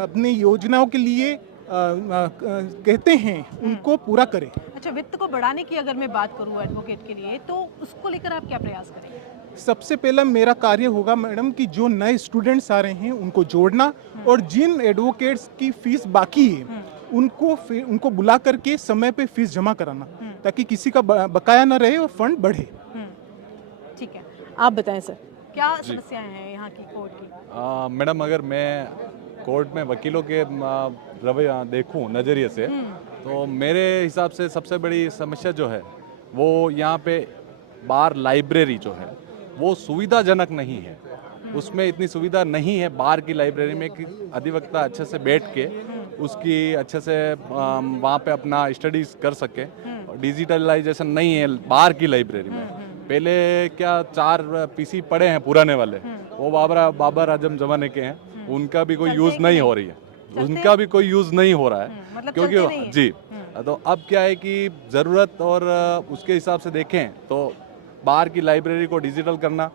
अपनी योजनाओं के लिए कहते हैं उनको पूरा करें। अच्छा, वित्त को बढ़ाने की अगर मैं बात करूं एडवोकेट के लिए तो उसको लेकर आप क्या प्रयास करेंगे? सबसे पहला मेरा कार्य होगा मैडम कि जो नए स्टूडेंट्स आ रहे हैं उनको जोड़ना और जिन एडवोकेट्स की फीस बाकी है उनको बुला करके समय पे फीस जमा कराना ताकि किसी का बकाया न रहे और फंड बढ़े। ठीक है, आप बताएं सर, क्या समस्याएं हैं यहाँ की कोर्ट की? मैडम, अगर मैं कोर्ट में वकीलों के रवैया देखूं नज़रिए से तो मेरे हिसाब से सबसे बड़ी समस्या जो है वो यहाँ पे बार लाइब्रेरी जो है वो सुविधाजनक नहीं है। उसमें इतनी सुविधा नहीं है बार की लाइब्रेरी में कि अधिवक्ता अच्छे से बैठ के उसकी अच्छे से वहाँ पे अपना स्टडीज कर सके। डिजिटलाइजेशन नहीं है बार की लाइब्रेरी में। पहले क्या 4 पीसी पड़े हैं पुराने वाले, वो बाबर आजम जमाने के हैं, उनका भी कोई यूज़ नहीं हो रही है, उनका भी कोई यूज़ नहीं हो रहा है मतलब क्योंकि जी। तो अब क्या है कि ज़रूरत और उसके हिसाब से देखें तो बाहर की लाइब्रेरी को डिजिटल करना,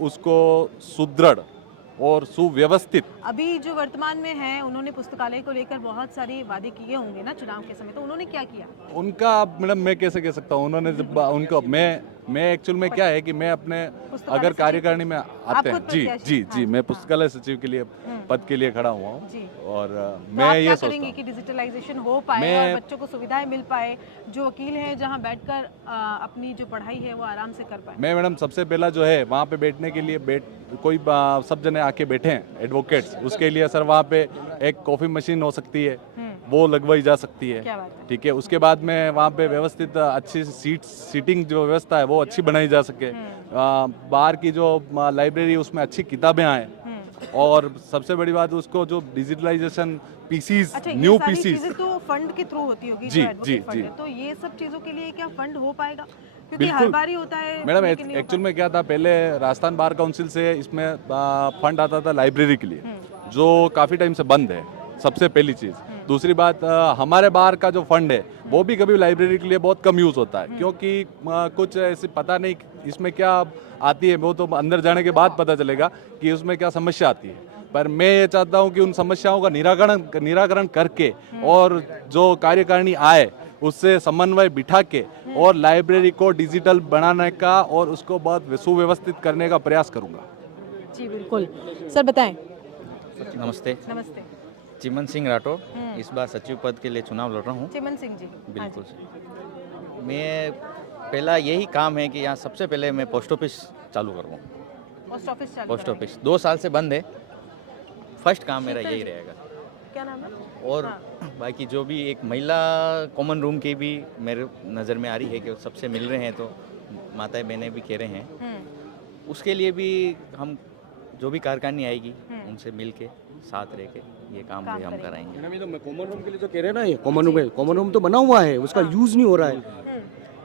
उसको सुदृढ़ और सुव्यवस्थित। अभी जो वर्तमान में है, उन्होंने पुस्तकालय को लेकर बहुत सारे वादे किए होंगे ना चुनाव के समय, तो उन्होंने क्या किया? उनका मैडम मैं कैसे कह सकता हूँ, उन्होंने उनको मैं एक्चुअल में क्या है कि मैं अपने अगर कार्यकारिणी में आते हैं जी मैं पुस्तकालय सचिव के लिए पद के लिए खड़ा हुआ हूँ और मैं ये सोचता हूँ कि डिजिटलाइजेशन हो पाए और बच्चों को सुविधाएं मिल पाए, जो वकील हैं जहाँ बैठकर अपनी जो पढ़ाई है वो आराम से कर पाए। मैं मैडम सबसे पहला जो है वहाँ पे बैठने के लिए कोई सब जने आके बैठे हैं एडवोकेट्स, उसके लिए सर वहाँ पे एक कॉफ़ी मशीन हो सकती है, वो लगवाई जा सकती है, ठीक है। उसके बाद में वहाँ पे व्यवस्थित अच्छी सीटिंग जो व्यवस्था है वो अच्छी बनाई जा सके, बाहर की जो लाइब्रेरी उसमें अच्छी किताबें आए, और सबसे बड़ी बात उसको जो डिजिटलाइजेशन पीसीज, न्यू पीसीज तो फंड के थ्रू होती होगी जी, तो ये सब चीजों के लिए क्या फंड हो पाएगा? क्योंकि हर बार ही होता है मैडम। एक्चुअल में क्या था, पहले राजस्थान बार काउंसिल से इसमें फंड आता था लाइब्रेरी के लिए, जो काफ़ी टाइम से बंद है, सबसे पहली चीज़। दूसरी बात, हमारे बार का जो फंड है वो भी कभी लाइब्रेरी के लिए बहुत कम यूज़ होता है, क्योंकि कुछ ऐसे पता नहीं इसमें क्या आती है, वो तो अंदर जाने के बाद पता चलेगा कि उसमें क्या समस्या आती है। पर मैं ये चाहता हूँ कि उन समस्याओं का निराकरण करके और जो कार्यकारिणी आए उससे समन्वय बिठा के और लाइब्रेरी को डिजिटल बनाने का और उसको बहुत सुव्यवस्थित करने का प्रयास करूँगा। जी बिल्कुल सर, बताएं। नमस्ते। नमस्ते। चिमन सिंह राठौर, इस बार सचिव पद के लिए चुनाव लड़ रहा हूँ। चिमन सिंह जी, बिल्कुल। मैं पहला यही काम है कि यहाँ सबसे पहले मैं पोस्ट ऑफिस चालू करूँ। पोस्ट ऑफिस 2 साल से बंद है, फर्स्ट काम मेरा यही रहेगा। क्या नाम है? और बाकी जो भी एक महिला कॉमन रूम की भी मेरे नज़र में आ रही है कि सबसे मिल रहे हैं, तो माताएं बहनें भी कह रहे हैं, उसके लिए भी हम जो भी कार्यकारिणी आएगी उनसे मिल के साथ रह के ये काम भी हम कराएंगे। तो कॉमन रूम के लिए तो कह रहे हैं ना, ये कॉमन रूम तो बना हुआ है, उसका यूज़ नहीं हो रहा है,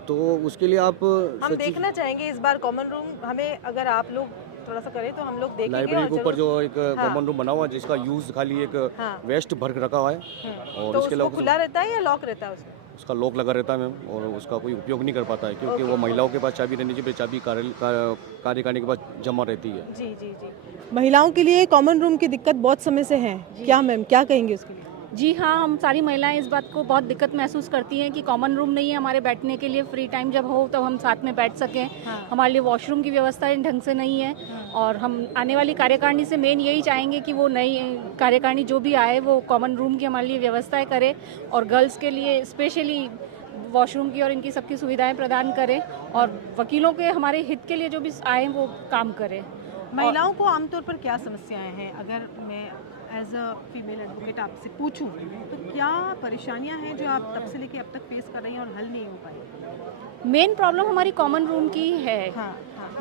तो उसके लिए आप हम देखना चाहेंगे इस बार कॉमन रूम। हमें अगर आप लोग थोड़ा सा करें तो हम लोग देखेंगे। लाइब्रेरी के ऊपर जो एक कॉमन रूम बना हुआ है जिसका यूज़ खाली एक वेस्ट भर के रखा हुआ है, और तो इसके अलावा खुला रहता है या लॉक रहता है उसका लॉक लगा रहता है मैम, और उसका कोई उपयोग नहीं कर पाता है, क्योंकि वो महिलाओं के पास चाबी रहने चाहिए, चाबी कार्यकारिणी के पास जमा रहती है। जी जी जी। महिलाओं के लिए कॉमन रूम की दिक्कत बहुत समय से है, क्या मैम क्या कहेंगे उसके लिए? जी हाँ, हम सारी महिलाएं इस बात को बहुत दिक्कत महसूस करती हैं कि कॉमन रूम नहीं है हमारे बैठने के लिए, फ्री टाइम जब हो तो हम साथ में बैठ सकें। हमारे लिए वॉशरूम की व्यवस्था ढंग से नहीं है, और हम आने वाली कार्यकारिणी से मेन यही चाहेंगे कि वो नई कार्यकारिणी जो भी आए वो कॉमन रूम की हमारे लिए व्यवस्थाएं करे, और गर्ल्स के लिए स्पेशली वॉशरूम की और इनकी सबकी सुविधाएं प्रदान करें, और वकीलों के हमारे हित के लिए जो भी आए वो काम करें। महिलाओं को आमतौर पर क्या समस्याएं हैं? अगर मैं एज अ फीमेल एडवोकेट आपसे पूछूं तो क्या परेशानियां हैं जो आप तब से लेके अब तक फेस कर रही हैं और हल नहीं हो पाई? मेन प्रॉब्लम हमारी कॉमन रूम की है,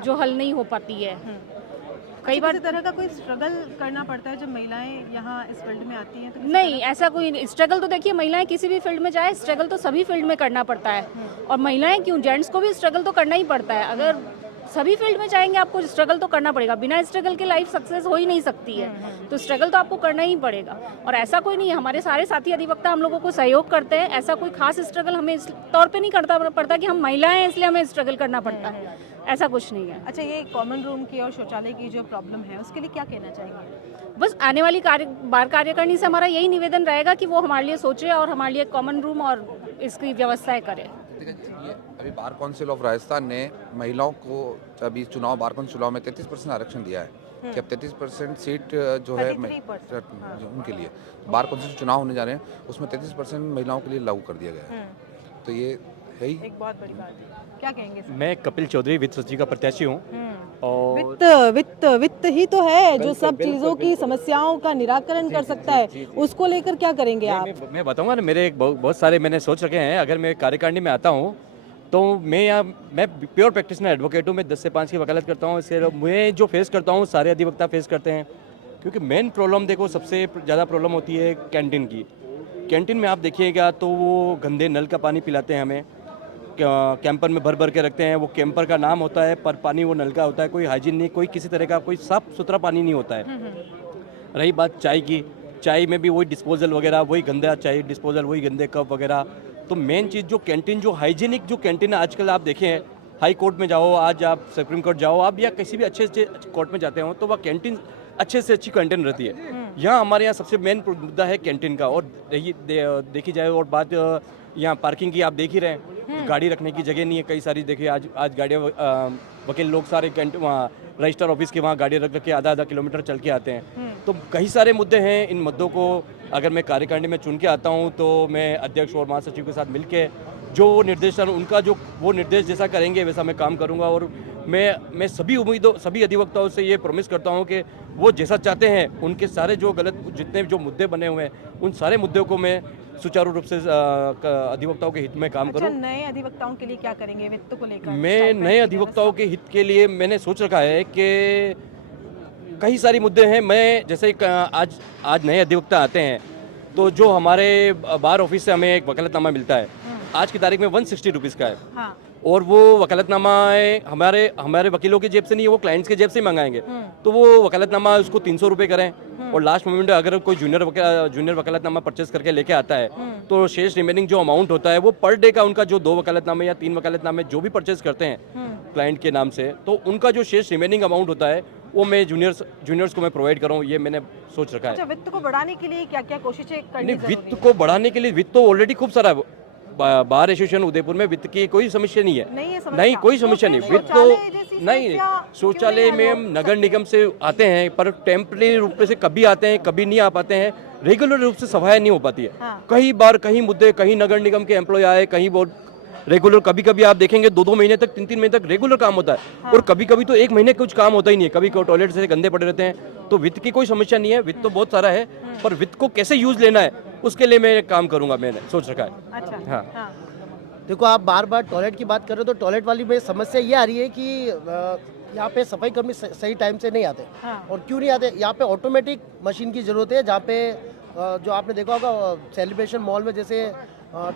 जो हल नहीं हो पाती है। कई बार इस तरह का कोई स्ट्रगल करना पड़ता है जब महिलाएं यहाँ इस फील्ड में आती हैं? तो नहीं, ऐसा कोई स्ट्रगल तो देखिए, महिलाएं किसी भी फील्ड में जाए स्ट्रगल तो सभी फील्ड में करना पड़ता है, और महिलाएं क्यों, जेंट्स को भी स्ट्रगल तो करना ही पड़ता है। अगर सभी फील्ड में जाएंगे आपको स्ट्रगल तो करना पड़ेगा, बिना स्ट्रगल के लाइफ सक्सेस हो ही नहीं सकती है, तो स्ट्रगल तो आपको करना ही पड़ेगा। और ऐसा कोई नहीं है, हमारे सारे साथी अधिवक्ता हम लोगों को सहयोग करते हैं, ऐसा कोई खास स्ट्रगल हमें इस तौर पे नहीं करता पड़ता कि हम महिलाएं हैं इसलिए हमें स्ट्रगल करना पड़ता है, ऐसा कुछ नहीं है। अच्छा, ये कॉमन रूम की और शौचालय की जो प्रॉब्लम है उसके लिए क्या कहना चाहेंगे? बस आने वाली बार कार्यकारिणी से हमारा यही निवेदन रहेगा कि वो हमारे लिए सोचे और हमारे लिए कॉमन रूम और इसकी व्यवस्थाएं करें। अभी बार काउंसिल ऑफ राजस्थान ने महिलाओं को अभी चुनाव बार काउंसिल चुनाव में 33% आरक्षण दिया है कि अब 33% सीट जो है उनके लिए बार काउंसिल चुनाव होने जा रहे हैं, उसमें 33% महिलाओं के लिए लागू कर दिया गया है, तो ये है ही एक बहुत बड़ी बात है। क्या कहेंगे सर? मैं कपिल चौधरी वित्त सचिव का प्रत्याशी हूँ, और वित्त ही तो है जो सब चीजों की समस्याओं का निराकरण कर सकता है, उसको लेकर क्या करेंगे आप? मैं बताऊंगा ना, मेरे बहुत सारे मैंने सोच रखे हैं। अगर मैं कार्यकारिणी में आता हूँ तो मैं प्योर प्रैक्टिशनर एडवोकेट हूँ, मैं 10 से 5 की वकालत करता हूँ। इससे मैं जो फेस करता हूँ सारे अधिवक्ता फेस करते हैं, क्योंकि मेन प्रॉब्लम देखो सबसे ज़्यादा प्रॉब्लम होती है कैंटीन की। कैंटीन में आप देखिएगा तो वो गंदे नल का पानी पिलाते हैं हमें, कैंपर में भर भर के रखते हैं, वो कैंपर का नाम होता है पर पानी वो नल का होता है, कोई हाइजीन नहीं, कोई किसी तरह का कोई साफ सुथरा पानी नहीं होता है। रही बात चाय की, चाय में भी वही डिस्पोजल वगैरह, वही गंदा चाय डिस्पोजल, वही गंदे कप वगैरह। तो मेन चीज़ जो कैंटीन, जो हाइजीनिक जो कैंटीन है आजकल आप देखें हैं, हाई कोर्ट में जाओ, आज आप सुप्रीम कोर्ट जाओ आप, या किसी भी अच्छे कोर्ट में जाते हो तो वह कैंटीन अच्छे से अच्छी कंटेंट रहती है। यहाँ हमारे यहाँ सबसे मेन मुद्दा है कैंटीन का। और देखी जाए और बात यहाँ पार्किंग की, आप देख ही रहे हैं, गाड़ी रखने की जगह नहीं है कई सारी। देखिए आज गाड़ियाँ वकील लोग सारे वहाँ रजिस्टर ऑफिस के वहाँ गाड़ी रख के आधा किलोमीटर चल के आते हैं। तो कई सारे मुद्दे हैं। इन मुद्दों को अगर मैं कार्यकारिणी में चुन के आता हूँ तो मैं अध्यक्ष और महासचिव के साथ मिलके जो निर्देशन उनका जो वो निर्देश जैसा करेंगे वैसा मैं काम करूँगा। और मैं सभी अधिवक्ताओं से ये प्रॉमिस करता हूँ कि वो जैसा चाहते हैं उनके सारे जो गलत जितने जो मुद्दे बने हुए हैं उन सारे मुद्दों को मैं सुचारू रूप से अधिवक्ताओं के हित में काम करूं। नए अधिवक्ताओं के लिए क्या करेंगे वित्त को लेकर? मैं नए अधिवक्ताओं के हित के लिए मैंने सोच रखा है कि कई सारी मुद्दे हैं। मैं जैसे आज नए अधिवक्ता आते हैं तो जो हमारे बार ऑफिस से हमें एक वकालतनामा मिलता है, आज की तारीख में 160 रुपीज़ का है। हाँ। और वो वकालतनामा हमारे वकीलों की जेब से नहीं है, वो क्लाइंट्स के जेब से मंगाएंगे। तो वो वकालतनामा उसको 300 रुपये करें और लास्ट मोमेंट अगर कोई जूनियर वकालतनामा परचेस करके लेके आता है तो शेष रिमेनिंग जो अमाउंट होता है वो पर डे का उनका जो 2 वकालतनामे या 3 वकालतनामे जो भी परचेस करते हैं क्लाइंट के नाम से, तो उनका जो शेष रिमेनिंग अमाउंट होता है वो मैं जूनियर्स को मैं प्रोवाइड करूँ, ये मैंने सोच रखा है। अच्छा, वित्त को बढ़ाने के लिए क्या क्या कोशिशें करनी जरूरी है? वित्त को बढ़ाने के लिए वित्त तो ऑलरेडी खूब सारा बार एसोसिएशन उदयपुर में वित्त की कोई समस्या नहीं है। नहीं कोई समस्या नहीं। वित्त तो नहीं, शौचालय में हम नगर निगम से आते हैं पर टेम्परेरी रूप से कभी आते हैं कभी नहीं आ पाते हैं, रेगुलर रूप से सभाएं नहीं हो पाती है। कई बार कहीं मुद्दे, कहीं नगर निगम के एम्प्लॉय आए, कहीं बोर्ड रेगुलर, कभी कभी आप देखेंगे 2-2 महीने तक 3-3 महीने तक रेगुलर काम होता है। और कभी कभी तो 1 महीने कुछ काम होता ही नहीं है, कभी टॉयलेट से गंदे पड़े रहते हैं। तो वित्त की कोई समस्या नहीं है, वित्त तो बहुत सारा है, पर वित्त को कैसे यूज लेना है उसके लिए मैं काम करूंगा, मैंने सोच रखा है। अच्छा, हाँ। देखो, आप बार बार टॉयलेट की बात कर रहे हो तो टॉयलेट वाली में समस्या ये आ रही है कि यहाँ पे सफाई कर्मी सही टाइम से नहीं आते। और क्यों नहीं आते? यहाँ पे ऑटोमेटिक मशीन की ज़रूरत है, जहाँ पे जो आपने देखा होगा सेलिब्रेशन मॉल में जैसे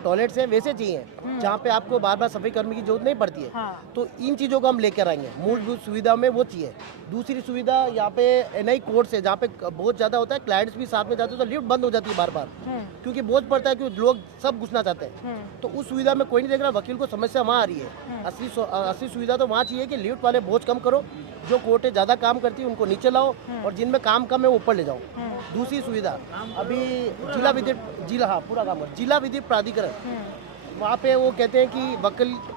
टॉयलेट्स हैं वैसे चाहिए, जहाँ पे आपको बार बार सफाई कर्मी की जरूरत नहीं पड़ती है। तो इन चीज़ों को हम लेकर आएंगे, मूलभूत सुविधा में वो चाहिए। दूसरी सुविधा यहाँ पे NI कोर्ट से, जहाँ पे बहुत ज़्यादा होता है, क्लाइंट्स भी साथ में जाते हैं तो लिफ्ट बंद हो जाती है बार बार, क्योंकि बोझ पड़ता है कि लोग सब घुसना चाहते हैं। तो उस सुविधा में कोई नहीं देख रहा, वकील को समस्या वहाँ आ रही है। असली सुविधा तो वहाँ चाहिए कि लिफ्ट वाले बोझ कम करो, जो कोर्टें ज़्यादा काम करती है उनको नीचे लाओ और जिनमें काम कम है वो ऊपर ले जाओ। दूसरी सुविधा, अभी जिला विधिक प्राधिकरण, वहाँ पे वो कहते हैं कि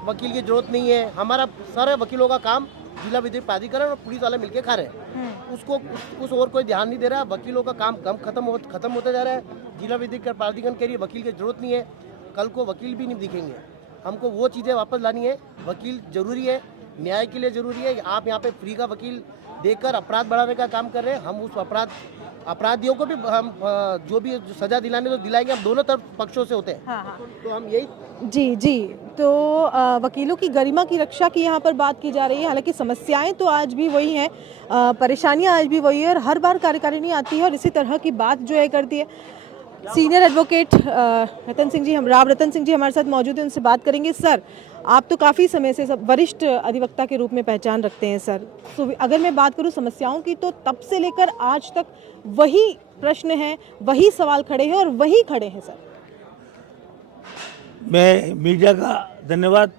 वकील की जरूरत नहीं है। हमारा सारे वकीलों का काम जिला विधिक प्राधिकरण और पुलिस वाले मिलके खा रहे हैं, उसको उस और कोई ध्यान नहीं दे रहा। वकीलों का काम खत्म होता जा रहा है। जिला विधिक प्राधिकरण के लिए वकील की जरूरत नहीं है, कल को वकील भी नहीं दिखेंगे। हमको वो चीज़ें वापस लानी है। वकील जरूरी है, न्याय के लिए जरूरी है। आप यहाँ पे फ्री का वकील देकर अपराध बढ़ाने का काम कर रहे हैं। हम उस अपराधियों को भी हम जो भी सजा दिलाने तो दिलाएंगे, हम दोनों तरफ पक्षों से होते हैं। तो हम यही जी तो वकीलों की गरिमा की रक्षा की यहाँ पर बात की जा रही है। हालांकि समस्याएं तो आज भी वही हैं, परेशानियां आज भी वही है और हर बार कार्यकारिणी आती है और इसी तरह की बात जो है करती है। सीनियर एडवोकेट रतन सिंह जी, राव रतन सिंह जी हमारे साथ मौजूद हैं, उनसे बात करेंगे। सर, आप तो काफ़ी समय से वरिष्ठ अधिवक्ता के रूप में पहचान रखते हैं सर। अगर मैं बात करूं समस्याओं की तो तब से लेकर आज तक वही प्रश्न हैं, वही सवाल खड़े हैं और वही खड़े हैं सर। मैं मीडिया का धन्यवाद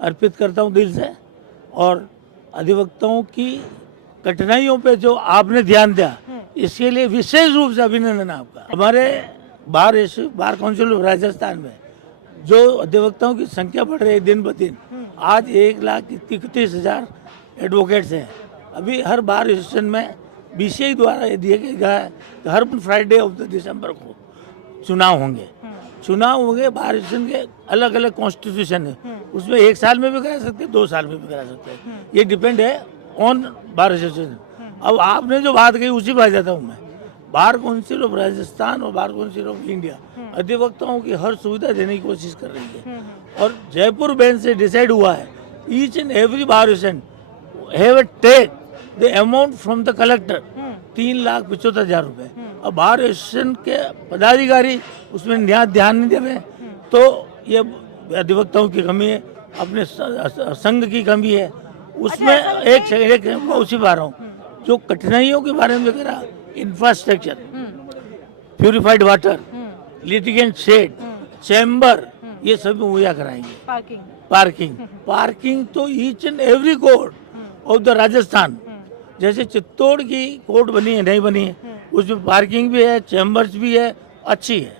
अर्पित करता हूं दिल से, और अधिवक्ताओं की कठिनाइयों पे जो आपने ध्यान दिया इसके लिए विशेष रूप से अभिनंदन आपका। हमारे बार काउंसिल ऑफ राजस्थान में जो अधिवक्ताओं की संख्या बढ़ रही है दिन ब दिन, आज 1,31,000 एडवोकेट्स हैं। अभी हर बार एसोसिएशन में BCI द्वारा ये दिया गया है कि हर फ्राइडे ऑफ दिसंबर को चुनाव होंगे। बार एसोसिएशन के अलग अलग कॉन्स्टिट्यूशन है, उसमें 1 साल में भी करा सकते हैं, 2 साल में भी करा सकते हैं, ये डिपेंड है ऑन बार एसोसिएशन। अब आपने जो बात कही उसी पर आ जाता हूँ मैं। बार काउंसिल ऑफ राजस्थान और बार काउंसिल ऑफ इंडिया अधिवक्ताओं की हर सुविधा देने की कोशिश कर रही है, और जयपुर बेंच से डिसाइड हुआ है each and every bar association have take the amount from the collector 3,75,000 रुपये। अब बार एसोसिएशन के पदाधिकारी उसमें ध्यान नहीं दे रहे, तो ये अधिवक्ताओं की कमी है, अपने संघ की कमी है। उसमें एक उसी बार हूँ जो कठिनाइयों के बारे में कह रहा, infrastructure, purified water, litigant shed, chamber, ये सब मुहैया कराएंगे। पार्किंग तो each and every court of the Rajasthan, जैसे चित्तौड़ की कोर्ट बनी है, नहीं बनी है, उसमें पार्किंग भी है, चैम्बर्स भी है, अच्छी है।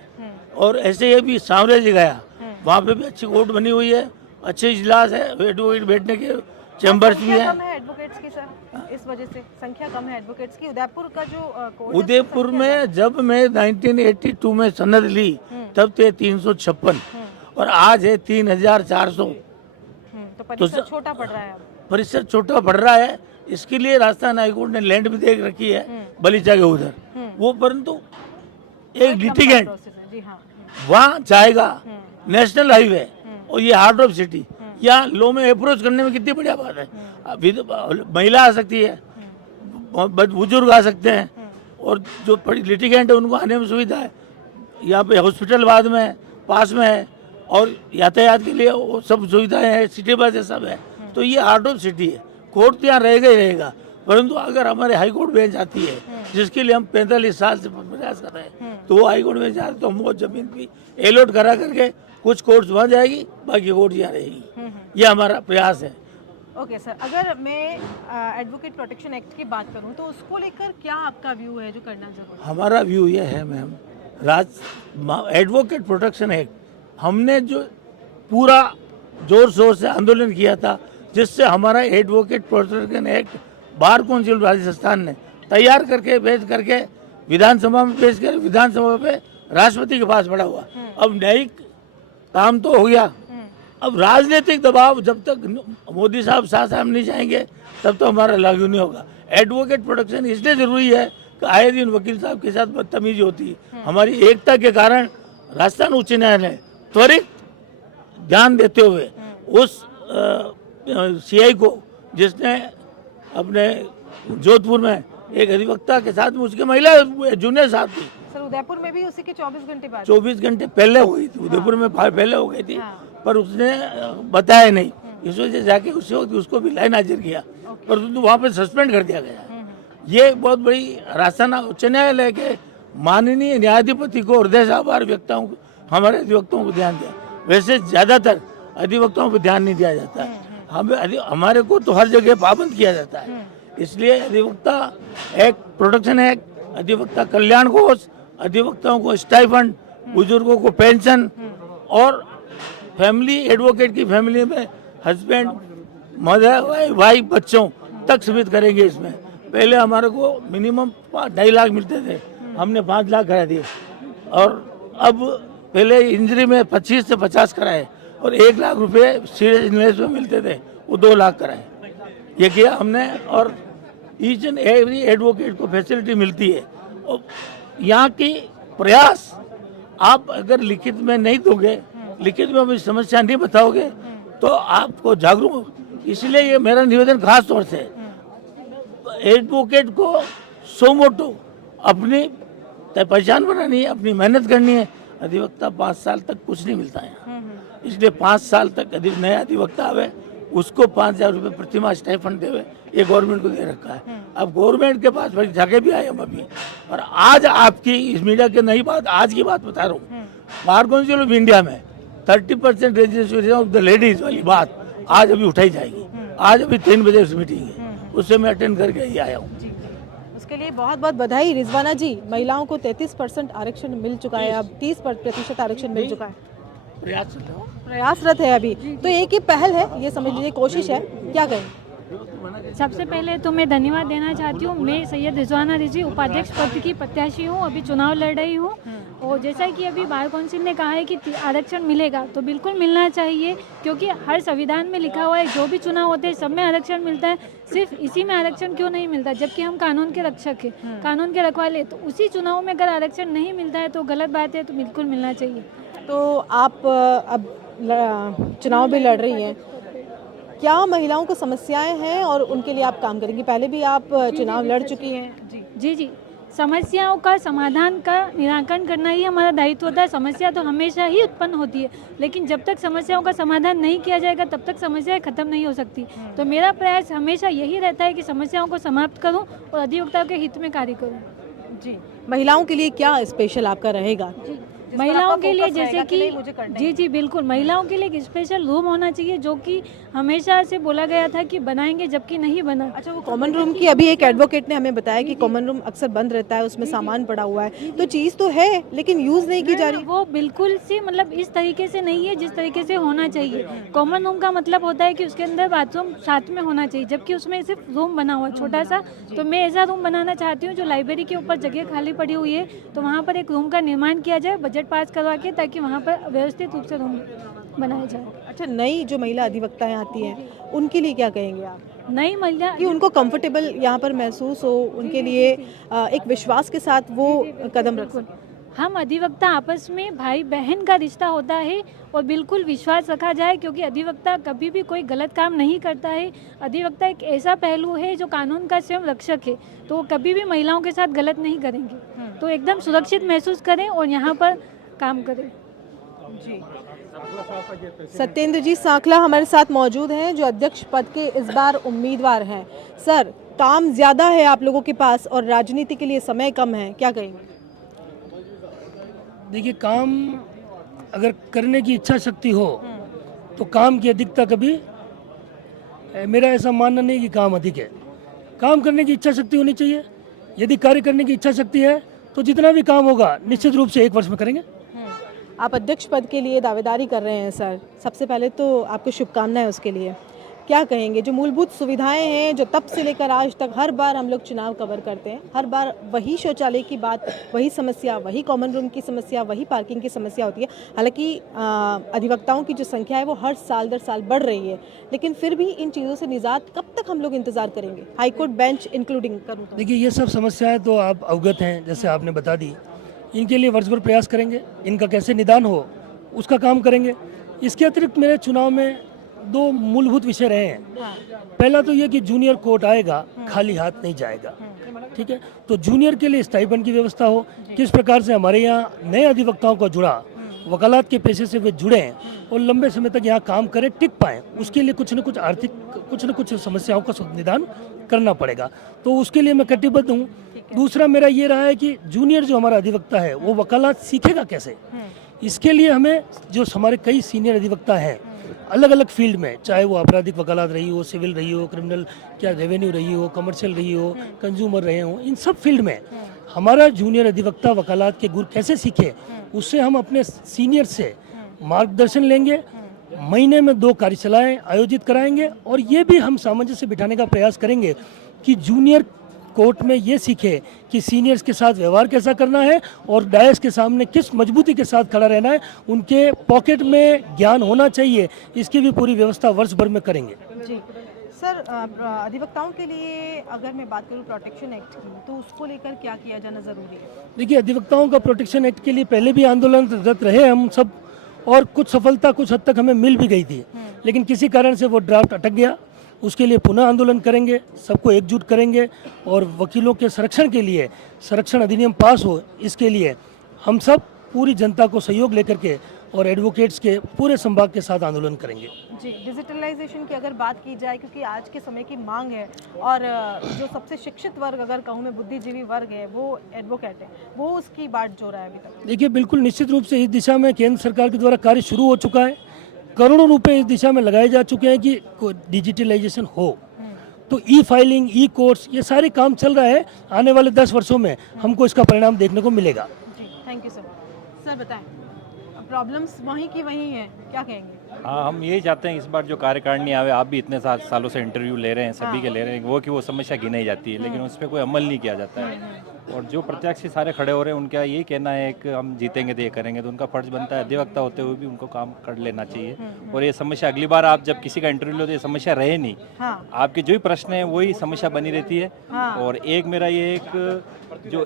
और ऐसे ये भी सामराज्य गया, वहाँ पे भी अच्छी कोर्ट बनी हुई है, अच्छे इजलास है, एडवोकेट बैठने के चैम्बर्स भी है। कम है एडवोकेट्स की सर, इस वजह से संख्या कम है एडवोकेट्स की। उदयपुर का जो कोर्ट है, उदयपुर में जब मैं 1982 में सनद ली तब थे 356 और आज है 3400। तो परिसर छोटा पड़ रहा है अब। परिसर छोटा पड़ रहा है, इसके लिए राजस्थान हाईकोर्ट ने लैंड भी देख रखी है बलीचा के उधर, वो परंतु एक लिटिगेंट जी हाँ। वहाँ जाएगा, नेशनल हाईवे और ये हार्ट ऑफ सिटी, यहाँ लो में अप्रोच करने में कितनी बढ़िया बात है। अभी तो महिला आ सकती है, बुजुर्ग आ सकते हैं, और जो लिटिगेंट है उनको आने में सुविधा है। यहाँ पे हॉस्पिटल बाद में है, पास में है, और यातायात के लिए वो सब सुविधाएं हैं, सिटी बस है, सब है। तो ये हार्ट ऑफ सिटी है, कोर्ट तो यहाँ रहेगा ही रहेगा। परंतु अगर हमारे हाई कोर्ट बेंच आती है, जिसके लिए हम 45 साल से प्रयास कर रहे हैं, तो वो हाई कोर्ट बेंच आए तो हम वो जमीन भी एलोट करा करके कुछ कोर्ट्स वहाँ जाएगी, बाकी कोर्ट यहाँ रहेगी। ये हमारा प्रयास है। ओके सर, अगर मैं एडवोकेट प्रोटेक्शन एक्ट की बात करूं तो उसको लेकर क्या आपका व्यू है जो करना जरूरी है? हमारा व्यू ये है मैम, एडवोकेट प्रोटेक्शन एक्ट हमने जो पूरा जोर शोर से आंदोलन किया था, जिससे हमारा advocate protection act bar council Rajasthan ने तैयार करके पेश करके विधानसभा में पेश कर विधानसभा पे राष्ट्रपति के पास पड़ा हुआ। अब न्यायिक काम तो हो गया, अब राजनीतिक दबाव जब तक मोदी साहब साहब नहीं जाएंगे तब तो हमारा लागू नहीं होगा। एडवोकेट प्रोटेक्शन इसलिए जरूरी है कि आए दिन वकील साहब के साथ बदतमीजी होती है। हमारी एकता के कारण राजस्थान उच्च न्यायालय त्वरित ध्यान देते हुए उस सीआई को, जिसने अपने जोधपुर में एक अधिवक्ता के साथ में उसके महिला जूनियर साहब थी। सर उदयपुर में भी उसी के 24 घंटे बाद 24 घंटे पहले हो गई थी, उदयपुर में पहले हो गई थी, पर उसने बताया नहीं, इस वजह से जाके उसी वक्त उसको भी लाइन हाजिर किया, पर वहाँ पे सस्पेंड कर दिया गया। ये बहुत बड़ी राजस्थान उच्च न्यायालय के माननीय न्यायाधिपति को हृदय से आभार व्यक्ताओं को, हमारे अधिवक्ताओं को ध्यान दिया। वैसे ज्यादातर अधिवक्ताओं पर ध्यान नहीं दिया जाता है, हमारे को तो हर जगह पाबंद किया जाता है। इसलिए अधिवक्ता एक्ट, प्रोटेक्शन एक्ट, अधिवक्ता कल्याण कोष, अधिवक्ताओं को स्टाइफंड, बुजुर्गों को पेंशन, और फैमिली एडवोकेट की फैमिली में हस्बैंड, मदर, वाइफ, बच्चों तक सीमित करेंगे। इसमें पहले हमारे को मिनिमम 2.5 लाख मिलते थे, हमने 5 लाख करा दिए, और अब पहले इंजरी में 25 से 50 कराए, और 1 लाख रुपए सीरियस इलनेस में मिलते थे, वो 2 लाख कराए। ये किया हमने, और ईच एंड एवरी एडवोकेट को फैसिलिटी मिलती है। और यहाँ की प्रयास आप अगर लिखित में नहीं दोगे, लिखित में अपनी समस्या नहीं बताओगे, तो आपको जागरूक, इसलिए ये मेरा निवेदन खास तौर से एडवोकेट को सो मोटो अपनी पहचान बनानी है, अपनी मेहनत करनी है। अधिवक्ता 5 साल तक कुछ नहीं मिलता है, इसलिए 5 साल तक नया अधिवक्ता आवे उसको 5,000 रुपये प्रतिमाह स्टाइफंड देवे, ये गवर्नमेंट को दे रखा है। अब गवर्नमेंट के पास जाके भी आए हम अभी, और आज आपकी इस मीडिया के नई बात, आज की बात बता रहा हूँ, बार काउंसिल ऑफ इंडिया में 30% रजिस्ट्रेशन ऑफ द लेडीज वाली बात आज अभी उठाई जाएगी। आज अभी 3 बजे उस मीटिंग है, उससे मैं अटेंड करके ही आया हूँ। उसके लिए बहुत बहुत बधाई रिजवाना जी। महिलाओं को 33% आरक्षण मिल चुका है, अब 30% आरक्षण मिल चुका है। प्रयासरत है अभी, तो एक ही पहल है, ये समझ लीजिए कोशिश है। क्या कहें? सबसे पहले तो मैं धन्यवाद देना चाहती हूँ। मैं सैयद रिजवाना रिजी उपाध्यक्ष पद की प्रत्याशी हूँ, अभी चुनाव लड़ रही हूँ। और जैसा कि अभी बार काउंसिल ने कहा है कि आरक्षण मिलेगा, तो बिल्कुल मिलना चाहिए, क्योंकि हर संविधान में लिखा हुआ है जो भी चुनाव होते हैं सब में आरक्षण मिलता है। सिर्फ इसी में आरक्षण क्यों नहीं मिलता, जबकि हम कानून के रक्षक हैं, कानून के रखवाले, तो उसी चुनाव में अगर आरक्षण नहीं मिलता है तो गलत बात है, तो बिल्कुल मिलना चाहिए। तो आप अब चुनाव भी लड़ रही हैं, क्या महिलाओं को समस्याएं हैं और उनके लिए आप काम करेंगी? पहले भी आप चुनाव लड़ चुकी हैं। जी, समस्याओं का समाधान का निराकरण करना ही हमारा दायित्व होता है। समस्या तो हमेशा ही उत्पन्न होती है, लेकिन जब तक समस्याओं का समाधान नहीं किया जाएगा तब तक समस्याएं खत्म नहीं हो सकती। तो मेरा प्रयास हमेशा यही रहता है कि समस्याओं को समाप्त करूं और अधिवक्ता के हित में कार्य करूं। जी, महिलाओं के लिए क्या स्पेशल आपका रहेगा? महिलाओं के लिए जैसे कि जी बिल्कुल, महिलाओं के लिए एक स्पेशल रूम होना चाहिए जो कि हमेशा से बोला गया था कि बनाएंगे, जबकि नहीं बना। अच्छा, वो कॉमन रूम की अभी एक एडवोकेट ने हमें बताया कि कॉमन रूम अक्सर बंद रहता है, उसमें सामान पड़ा हुआ है, तो चीज़ तो है लेकिन यूज़ नहीं की जा रही। वो बिल्कुल सी मतलब इस तरीके से नहीं है जिस तरीके से होना चाहिए। कॉमन रूम का मतलब होता है कि उसके अंदर बाथरूम साथ में होना चाहिए, जबकि उसमें सिर्फ रूम बना हुआ है छोटा सा। तो मैं ऐसा रूम बनाना चाहती हूँ जो लाइब्रेरी के ऊपर जगह खाली पड़ी हुई है, तो वहाँ पर एक रूम का निर्माण किया जाए बजट पास करवा के, ताकि वहाँ पर व्यवस्थित रूप से रूम बनाया जाए। अच्छा, नई जो महिला अधिवक्ताएं आती हैं उनके लिए क्या कहेंगे आप? नई महिला कि उनको कंफर्टेबल यहाँ पर महसूस हो, उनके लिए एक विश्वास के साथ वो कदम रख सकें। हम अधिवक्ता आपस में भाई बहन का रिश्ता होता है और बिल्कुल विश्वास रखा जाए, क्योंकि अधिवक्ता कभी भी कोई गलत काम नहीं करता है। अधिवक्ता एक ऐसा पहलू है जो कानून का स्वयं रक्षक है, तो वो कभी भी महिलाओं के साथ गलत नहीं करेंगे। तो एकदम सुरक्षित महसूस करें और यहाँ पर काम करें। जी, सत्येंद्र जी सांखला हमारे साथ मौजूद हैं जो अध्यक्ष पद के इस बार उम्मीदवार हैं। सर, काम ज़्यादा है आप लोगों के पास और राजनीति के लिए समय कम है, क्या कहेंगे? देखिए, काम अगर करने की इच्छा शक्ति हो तो काम की अधिकता कभी, मेरा ऐसा मानना नहीं कि काम अधिक है। काम करने की इच्छा शक्ति होनी चाहिए। यदि कार्य करने की इच्छा शक्ति है तो जितना भी काम होगा निश्चित रूप से 1 वर्ष में करेंगे। आप अध्यक्ष पद के लिए दावेदारी कर रहे हैं सर, सबसे पहले तो आपको शुभकामनाएं उसके लिए। क्या कहेंगे, जो मूलभूत सुविधाएं हैं जो तब से लेकर आज तक हर बार हम लोग चुनाव कवर करते हैं, हर बार वही शौचालय की बात, वही समस्या, वही कॉमन रूम की समस्या, वही पार्किंग की समस्या होती है। हालांकि अधिवक्ताओं की जो संख्या है वो हर साल दर साल बढ़ रही है, लेकिन फिर भी इन चीज़ों से निजात कब तक हम लोग इंतजार करेंगे? हाईकोर्ट बेंच इंक्लूडिंग करूँ? देखिए, ये सब समस्याएं तो आप अवगत हैं, जैसे आपने बता दी। इनके लिए वर्षभर प्रयास करेंगे, इनका कैसे निदान हो उसका काम करेंगे। इसके अतिरिक्त मेरे चुनाव में 2 मूलभूत विषय रहे हैं। पहला तो ये कि जूनियर कोर्ट आएगा, खाली हाथ नहीं जाएगा, ठीक है। तो जूनियर के लिए स्टाइपेंड की व्यवस्था हो, किस प्रकार से हमारे यहाँ नए अधिवक्ताओं को जुड़ा, वकालत के पेशे से वे जुड़े हैं और लंबे समय तक यहाँ काम करें, टिक पाएँ, उसके लिए कुछ न कुछ आर्थिक कुछ न कुछ समस्याओं का निदान करना पड़ेगा। तो उसके लिए मैं कटिबद्ध हूँ। दूसरा मेरा ये रहा है कि जूनियर जो हमारा अधिवक्ता है वो वकालत सीखेगा कैसे, इसके लिए हमें जो हमारे कई सीनियर अधिवक्ता हैं अलग अलग फील्ड में, चाहे वो आपराधिक वकालत रही हो, सिविल रही हो, क्रिमिनल क्या रेवेन्यू रही हो, कमर्शियल रही हो, कंज्यूमर रहे हो, इन सब फील्ड में हमारा जूनियर अधिवक्ता वकालत के गुर कैसे सीखे, उससे हम अपने सीनियर से मार्गदर्शन लेंगे। महीने में 2 कार्यशालाएं आयोजित कराएंगे और ये भी हम सामंजस्य बिठाने का प्रयास करेंगे कि जूनियर कोर्ट में ये सीखे कि सीनियर्स के साथ व्यवहार कैसा करना है और डायस के सामने किस मजबूती के साथ खड़ा रहना है। उनके पॉकेट में ज्ञान होना चाहिए, इसकी भी पूरी व्यवस्था वर्ष भर में करेंगे। जी सर, अधिवक्ताओं के लिए अगर मैं बात करूं प्रोटेक्शन एक्ट की, तो उसको लेकर क्या किया जाना ज़रूरी है? देखिए, अधिवक्ताओं का प्रोटेक्शन एक्ट के लिए पहले भी आंदोलनरत रहे हम सब, और कुछ सफलता कुछ हद तक हमें मिल भी गई थी, लेकिन किसी कारण से वो ड्राफ्ट अटक गया। उसके लिए पुनः आंदोलन करेंगे, सबको एकजुट करेंगे और वकीलों के संरक्षण के लिए संरक्षण अधिनियम पास हो, इसके लिए हम सब पूरी जनता को सहयोग लेकर के और एडवोकेट्स के पूरे संभाग के साथ आंदोलन करेंगे। जी, डिजिटलाइजेशन की अगर बात की जाए, क्योंकि आज के समय की मांग है और जो सबसे शिक्षित वर्ग, अगर कहूँ मैं बुद्धिजीवी वर्ग है, वो एडवोकेट है, वो उसकी बाट जो रहा है अभी तक। देखिए, बिल्कुल निश्चित रूप से इस दिशा में केंद्र सरकार के द्वारा कार्य शुरू हो चुका है। करोड़ों रुपए इस दिशा में लगाए जा चुके हैं कि डिजिटलाइजेशन हो। तो ई फाइलिंग, ई कोर्ट्स, ये सारे काम चल रहा है। आने वाले 10 वर्षों में हमको इसका परिणाम देखने को मिलेगा। जी, थैंक यू सर। सर बताएं, प्रॉब्लम्स वहीं की वहीं हैं, क्या कहेंगे? हाँ, हम यही चाहते हैं इस बार जो कार्यकारिणी आवे, आप भी इतने सालों से इंटरव्यू ले रहे हैं, सभी के ले रहे हैं, वो कि वो समस्या गिनाई जाती है, लेकिन उस पर कोई अमल नहीं किया जाता है। और जो प्रत्याशी सारे खड़े हो रहे हैं उनका यही कहना है कि हम जीतेंगे तो ये करेंगे, तो उनका फर्ज बनता है अधिवक्ता होते हुए भी उनको काम कर लेना चाहिए। और ये समस्या अगली बार आप जब किसी का इंटरव्यू लो तो ये समस्या रहे नहीं, आपके जो भी प्रश्न है वही समस्या बनी रहती है। और एक मेरा ये एक जो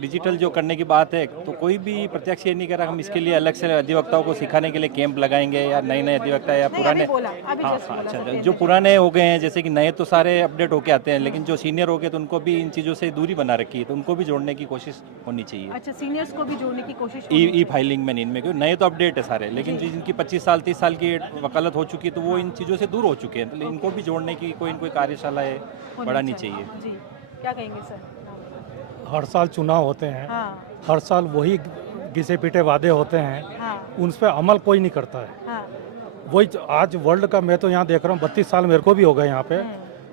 डिजिटल जो करने की बात है, तो कोई भी प्रत्याशी ये नहीं कर रहा हम इसके लिए अलग से अधिवक्ताओं को सिखाने के लिए कैंप लगाएंगे या नए अधिवक्ता या पुराने, हाँ अच्छा, जो पुराने हो गए हैं, जैसे कि नए तो सारे अपडेट होके आते हैं, लेकिन जो सीनियर हो गए तो उनको भी इन चीज़ों से दूरी बना रखी है, तो उनको भी जोड़ने की कोशिश होनी चाहिए। अच्छा, सीनियर्स को भी जोड़ने की कोशिश ई फाइलिंग में, इनमें क्योंकि नए तो अपडेट है सारे, लेकिन जिनकी 25 साल 30 साल की वकालत हो चुकी है तो वो इन चीज़ों से दूर हो चुके हैं, तो इनको भी जोड़ने की कोई न कोई कार्यशाला बढ़ानी चाहिए। जी, क्या कहेंगे सर? हर साल चुनाव होते हैं, हर साल वही घिसे पीटे वादे होते हैं, उन पर अमल कोई नहीं करता है। वही आज वर्ल्ड का, मैं तो यहाँ देख रहा हूँ 32 साल मेरे को भी हो गए यहाँ पे,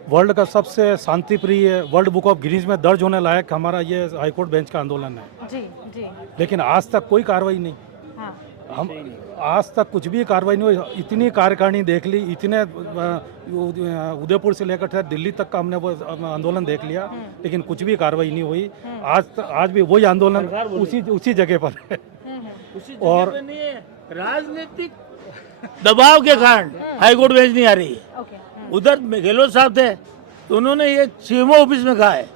वर्ल्ड का सबसे शांतिप्रिय, वर्ल्ड बुक ऑफ गिनीज में दर्ज होने लायक हमारा ये हाईकोर्ट बेंच का आंदोलन है। जी जी। लेकिन आज तक कोई कार्रवाई नहीं। हम आज तक कुछ भी कार्रवाई नहीं हुई। इतनी कार्यकारिणी देख ली, इतने उदयपुर से लेकर दिल्ली तक का हमने वो आंदोलन देख लिया, लेकिन कुछ भी कार्रवाई नहीं हुई। आज भी वही आंदोलन उसी जगह पर है। और राजनीतिक दबाव के कारण हाईकोर्ट बेंच नहीं आ रही है। उधर गहलोत साहब थे तो उन्होंने ये सीएमओ ऑफिस में कहा है।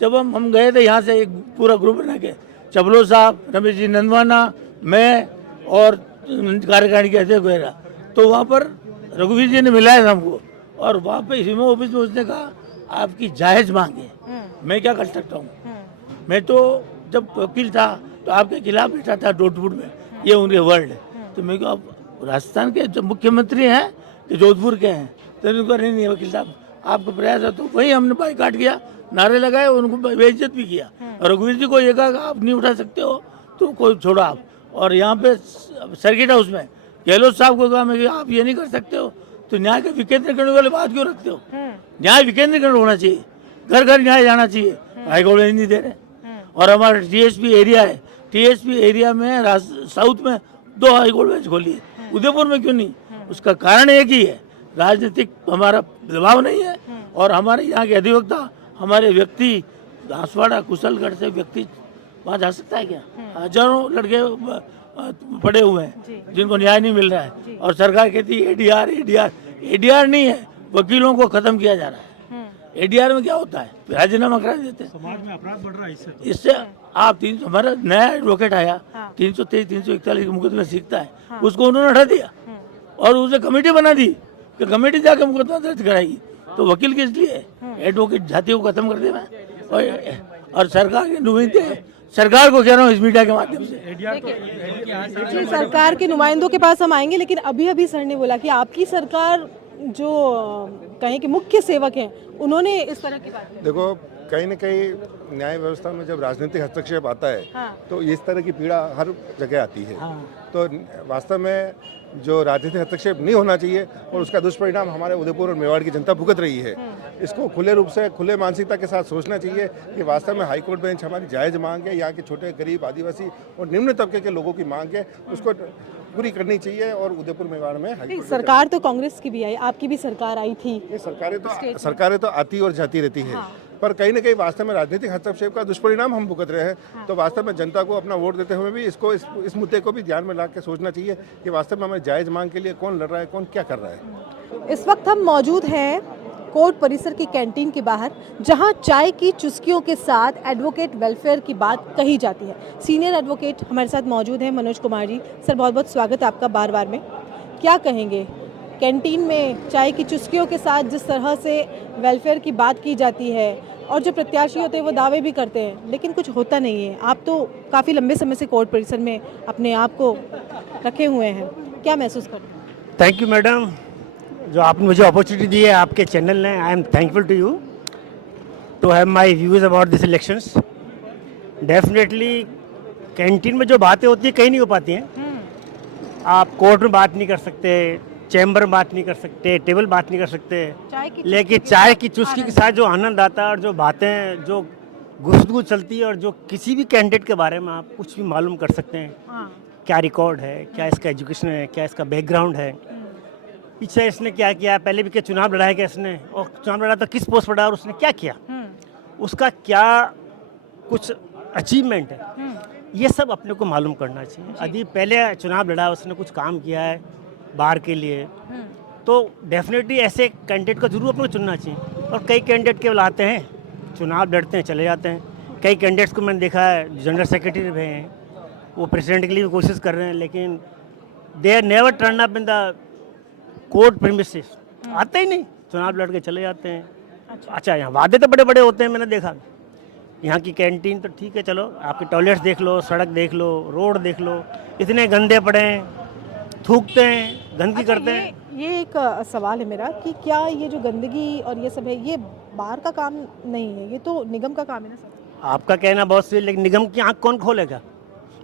जब हम गए थे यहाँ से एक पूरा ग्रुप बना के, चबलो साहब, रमेश जी नंदवाना, मैं और कार्यकारिणी के अध्यक्ष वगैरह, तो वहाँ पर रघुवीर जी ने मिलाया था हमको, और वहाँ पे सीएमओ ऑफिस में उसने कहा आपकी जायज़ मांग है, मैं क्या कर सकता हूँ। मैं तो जब वकील था तो आपके खिलाफ बैठा था डोटपुर में, ये उनके वर्ड है। तो मैं कहा आप राजस्थान के जो मुख्यमंत्री हैं कि जोधपुर के हैं, तो उनको नहीं वकील साहब आपका प्रयास है। तो वही हमने बाइकाट किया, नारे लगाए, उनको बेइज्जत भी किया। रघुवीर जी को ये कहा आप नहीं उठा सकते हो तो कोई छोड़ो आप। और यहाँ पे सर्किट हाउस में गहलोत साहब को कहा मैं आप ये नहीं कर सकते हो, तो न्याय का विकेंद्रीकरण वाली बात क्यों रखते हो। न्याय विकेंद्रीकरण होना चाहिए, घर घर न्याय जाना चाहिए। हाईकोर्ट में नहीं दे रहे। और हमारा टीएसपी एरिया है, टीएसपी एरिया में साउथ में 2 हाईकोर्ट बेंच खोली है, उदयपुर में क्यों नहीं। उसका कारण एक ही है, राजनीतिक हमारा दबाव नहीं है। और हमारे यहाँ के अधिवक्ता, हमारे व्यक्ति दासवाड़ा कुशलगढ़ से व्यक्ति वहाँ जा सकता है क्या। हजारों लड़के पड़े हुए हैं जिनको न्याय नहीं मिल रहा है, और सरकार कहती है एडीआर एडीआर। एडीआर नहीं है, वकीलों को खत्म किया जा रहा है। एडीआर में क्या होता है, राजीनामा करा देते हैं। समाज में अपराध बढ़ रहा है इससे आप 300 हमारा नया एडवोकेट आया, 323 341 के मुकदमे सीखता है, उसको उन्होंने हटा दिया और उसे कमेटी बना दी कि कमेटी जाके मुकदमा दर्ज कराएगी। तो वकील किस लिए, एडवोकेट जाति को खत्म कर देना। और सरकार के नुमाइंदे, सरकार को कह रहा हूँ इस मीडिया के माध्यम से, जी सरकार के नुमाइंदों के पास हम आएंगे, लेकिन अभी सर ने बोला कि आपकी सरकार जो कहें कि मुख्य सेवक हैं, उन्होंने इस तरह की बात। देखो कहीं न कहीं न्याय व्यवस्था में जब राजनीतिक हस्तक्षेप आता है तो इस तरह की पीड़ा हर जगह आती है। तो वास्तव में जो राजनीतिक हस्तक्षेप नहीं होना चाहिए और उसका दुष्परिणाम हमारे उदयपुर और मेवाड़ की जनता भुगत रही है। इसको खुले रूप से, खुले मानसिकता के साथ सोचना चाहिए कि वास्तव में हाईकोर्ट बेंच हमारी जायज़ मांग है, यहाँ के छोटे गरीब आदिवासी और निम्न तबके के लोगों की मांग है, उसको पूरी करनी चाहिए। और उदयपुर मेवाड़ में सरकार तो कांग्रेस की भी आई, आपकी भी सरकार आई थी। सरकारें तो आती और जाती रहती है, पर कहीं ना कहीं वास्तव में राजनीतिक हस्तक्षेप का दुष्परिणाम हम भुगत रहे हैं। तो वास्तव में जनता को अपना वोट देते हुए भी इस मुद्दे को भी ध्यान में ला के सोचना चाहिए कि वास्तव में हमें जायज़ मांग के लिए कौन लड़ रहा है, कौन क्या कर रहा है। इस वक्त हम मौजूद हैं कोर्ट परिसर की कैंटीन के बाहर, जहां चाय की चुस्कियों के साथ एडवोकेट वेलफेयर की बात कही जाती है। सीनियर एडवोकेट हमारे साथ मौजूद हैं, मनोज कुमार जी। सर बहुत बहुत स्वागत है आपका बार बार में। क्या कहेंगे, कैंटीन में चाय की चुस्कियों के साथ जिस तरह से वेलफेयर की बात की जाती है और जो प्रत्याशी होते हैं वो दावे भी करते हैं, लेकिन कुछ होता नहीं है। आप तो काफ़ी लंबे समय से कोर्ट परिसर में अपने आप को रखे हुए हैं, क्या महसूस करते हैं? थैंक यू मैडम, जो आपने मुझे अपॉर्चुनिटी दी है आपके चैनल ने। I am thankful to you to have my views about this elections. Definitely canteen में जो बातें होती है कहीं नहीं हो पाती हैं। आप कोर्ट में बात नहीं कर सकते, चैम्बर में बात नहीं कर सकते, टेबल बात नहीं कर सकते, लेकिन चाय की चुस्की के साथ जो आनंद आता है और जो बातें, जो गुफ्तगू चलती है और जो किसी भी कैंडिडेट के बारे में आप कुछ भी मालूम कर सकते हैं। क्या रिकॉर्ड है, क्या इसका एजुकेशन है, क्या इसका बैकग्राउंड है, पीछे इसने क्या किया, पहले भी क्या चुनाव लड़ा है क्या इसने, और चुनाव लड़ा तो किस पोस्ट पर लड़ा और उसने क्या किया, उसका क्या कुछ अचीवमेंट है, ये सब अपने को मालूम करना चाहिए। यदि पहले चुनाव लड़ा, उसने कुछ काम किया है बार के लिए, तो डेफिनेटली ऐसे कैंडिडेट को जरूर अपने को चुनना चाहिए। और कई कैंडिडेट केवल आते हैं, चुनाव लड़ते हैं, चले जाते हैं। कई कैंडिडेट्स को मैंने देखा है जनरल सेक्रेटरी भी हैं, वो प्रेसिडेंट के लिए भी कोशिश कर रहे हैं, लेकिन they are never turn up in the court premises. आते ही नहीं, चुनाव लड़ के चले जाते हैं। अच्छा, यहाँ वादे तो बड़े बड़े होते हैं, मैंने देखा। यहाँ की कैंटीन तो ठीक है, चलो आपके टॉयलेट्स देख लो, सड़क देख लो, रोड देख लो, इतने गंदे पड़े हैं, थूकते हैं, गंदगी करते हैं। ये एक सवाल है मेरा कि क्या ये जो गंदगी और ये सब है, ये बाहर का काम नहीं है, ये तो निगम का काम है ना सर? आपका कहना बहुत सही, लेकिन निगम की आंख कौन खोलेगा?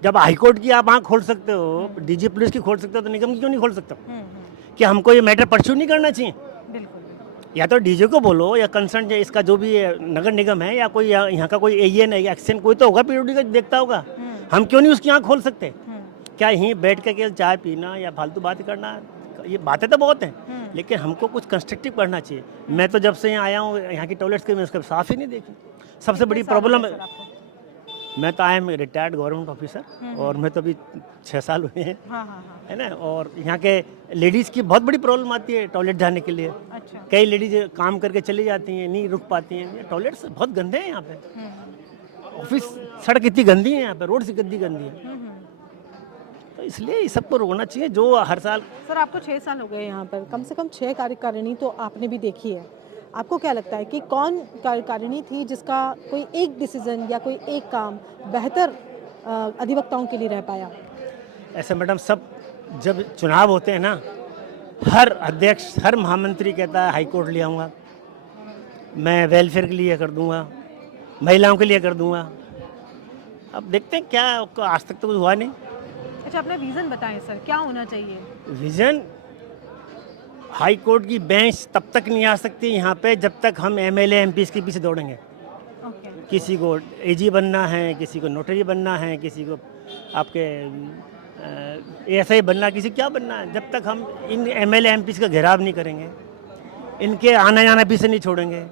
जब हाईकोर्ट की आप आंख खोल सकते हो, डीजी पुलिस की खोल सकते हो, तो निगम की क्यों नहीं खोल सकता? कि हमको ये मैटर परस्यू नहीं करना चाहिए? या तो डीजे को बोलो, या कंसर्न इसका जो भी नगर निगम है, या कोई यहाँ का कोई एएन है, एक्शन कोई तो होगा, पीडब्ल्यूडी का देखता होगा। हम क्यों नहीं उसकी आंख खोल सकते? क्या यहीं बैठ के केवल चाय पीना या फालतू बात करना, ये बातें तो बहुत हैं, लेकिन हमको कुछ कंस्ट्रक्टिव करना चाहिए। मैं तो जब से यहाँ आया हूँ, यहाँ की टॉयलेट्स की मैं उसका साफ ही नहीं देखी। सबसे बड़ी प्रॉब्लम, मैं तो I am retired government officer और मैं तो अभी 6 साल हुए हैं, है ना। और यहाँ के लेडीज़ की बहुत बड़ी प्रॉब्लम आती है टॉयलेट जाने के लिए। कई लेडीज काम करके चली जाती हैं, नहीं रुक पाती हैं। टॉयलेट्स बहुत गंदे हैं यहाँ पे, ऑफिस सड़क इतनी गंदी है यहाँ पे, रोड से गंदी है, तो इसलिए इस सबको रोकना चाहिए जो हर साल। सर आपको 6 साल हो गए यहाँ पर, कम से कम 6 कार्यकारिणी तो आपने भी देखी है। आपको क्या लगता है कि कौन कार्यकारिणी थी जिसका कोई एक डिसीजन या कोई एक काम बेहतर अधिवक्ताओं के लिए रह पाया? ऐसे मैडम, सब जब चुनाव होते हैं ना, हर अध्यक्ष, हर महामंत्री कहता है हाई कोर्ट ले आऊँगा, मैं वेलफेयर के लिए कर दूँगा, महिलाओं के लिए कर दूँगा। अब देखते हैं क्या, आज तक तो कुछ हुआ नहीं। अच्छा, अपना विजन बताएं सर, क्या होना चाहिए? विजन, हाई कोर्ट की बेंच तब तक नहीं आ सकती यहाँ पे जब तक हम एमएलए एमपी के पीछे दौड़ेंगे। किसी को एजी बनना है, किसी को नोटरी बनना है, किसी को आपके एएसआई बनना, किसी क्या बनना है, जब तक हम इन एमएलए एमपी का घेराव नहीं करेंगे, इनके आना जाना पीछे नहीं छोड़ेंगे,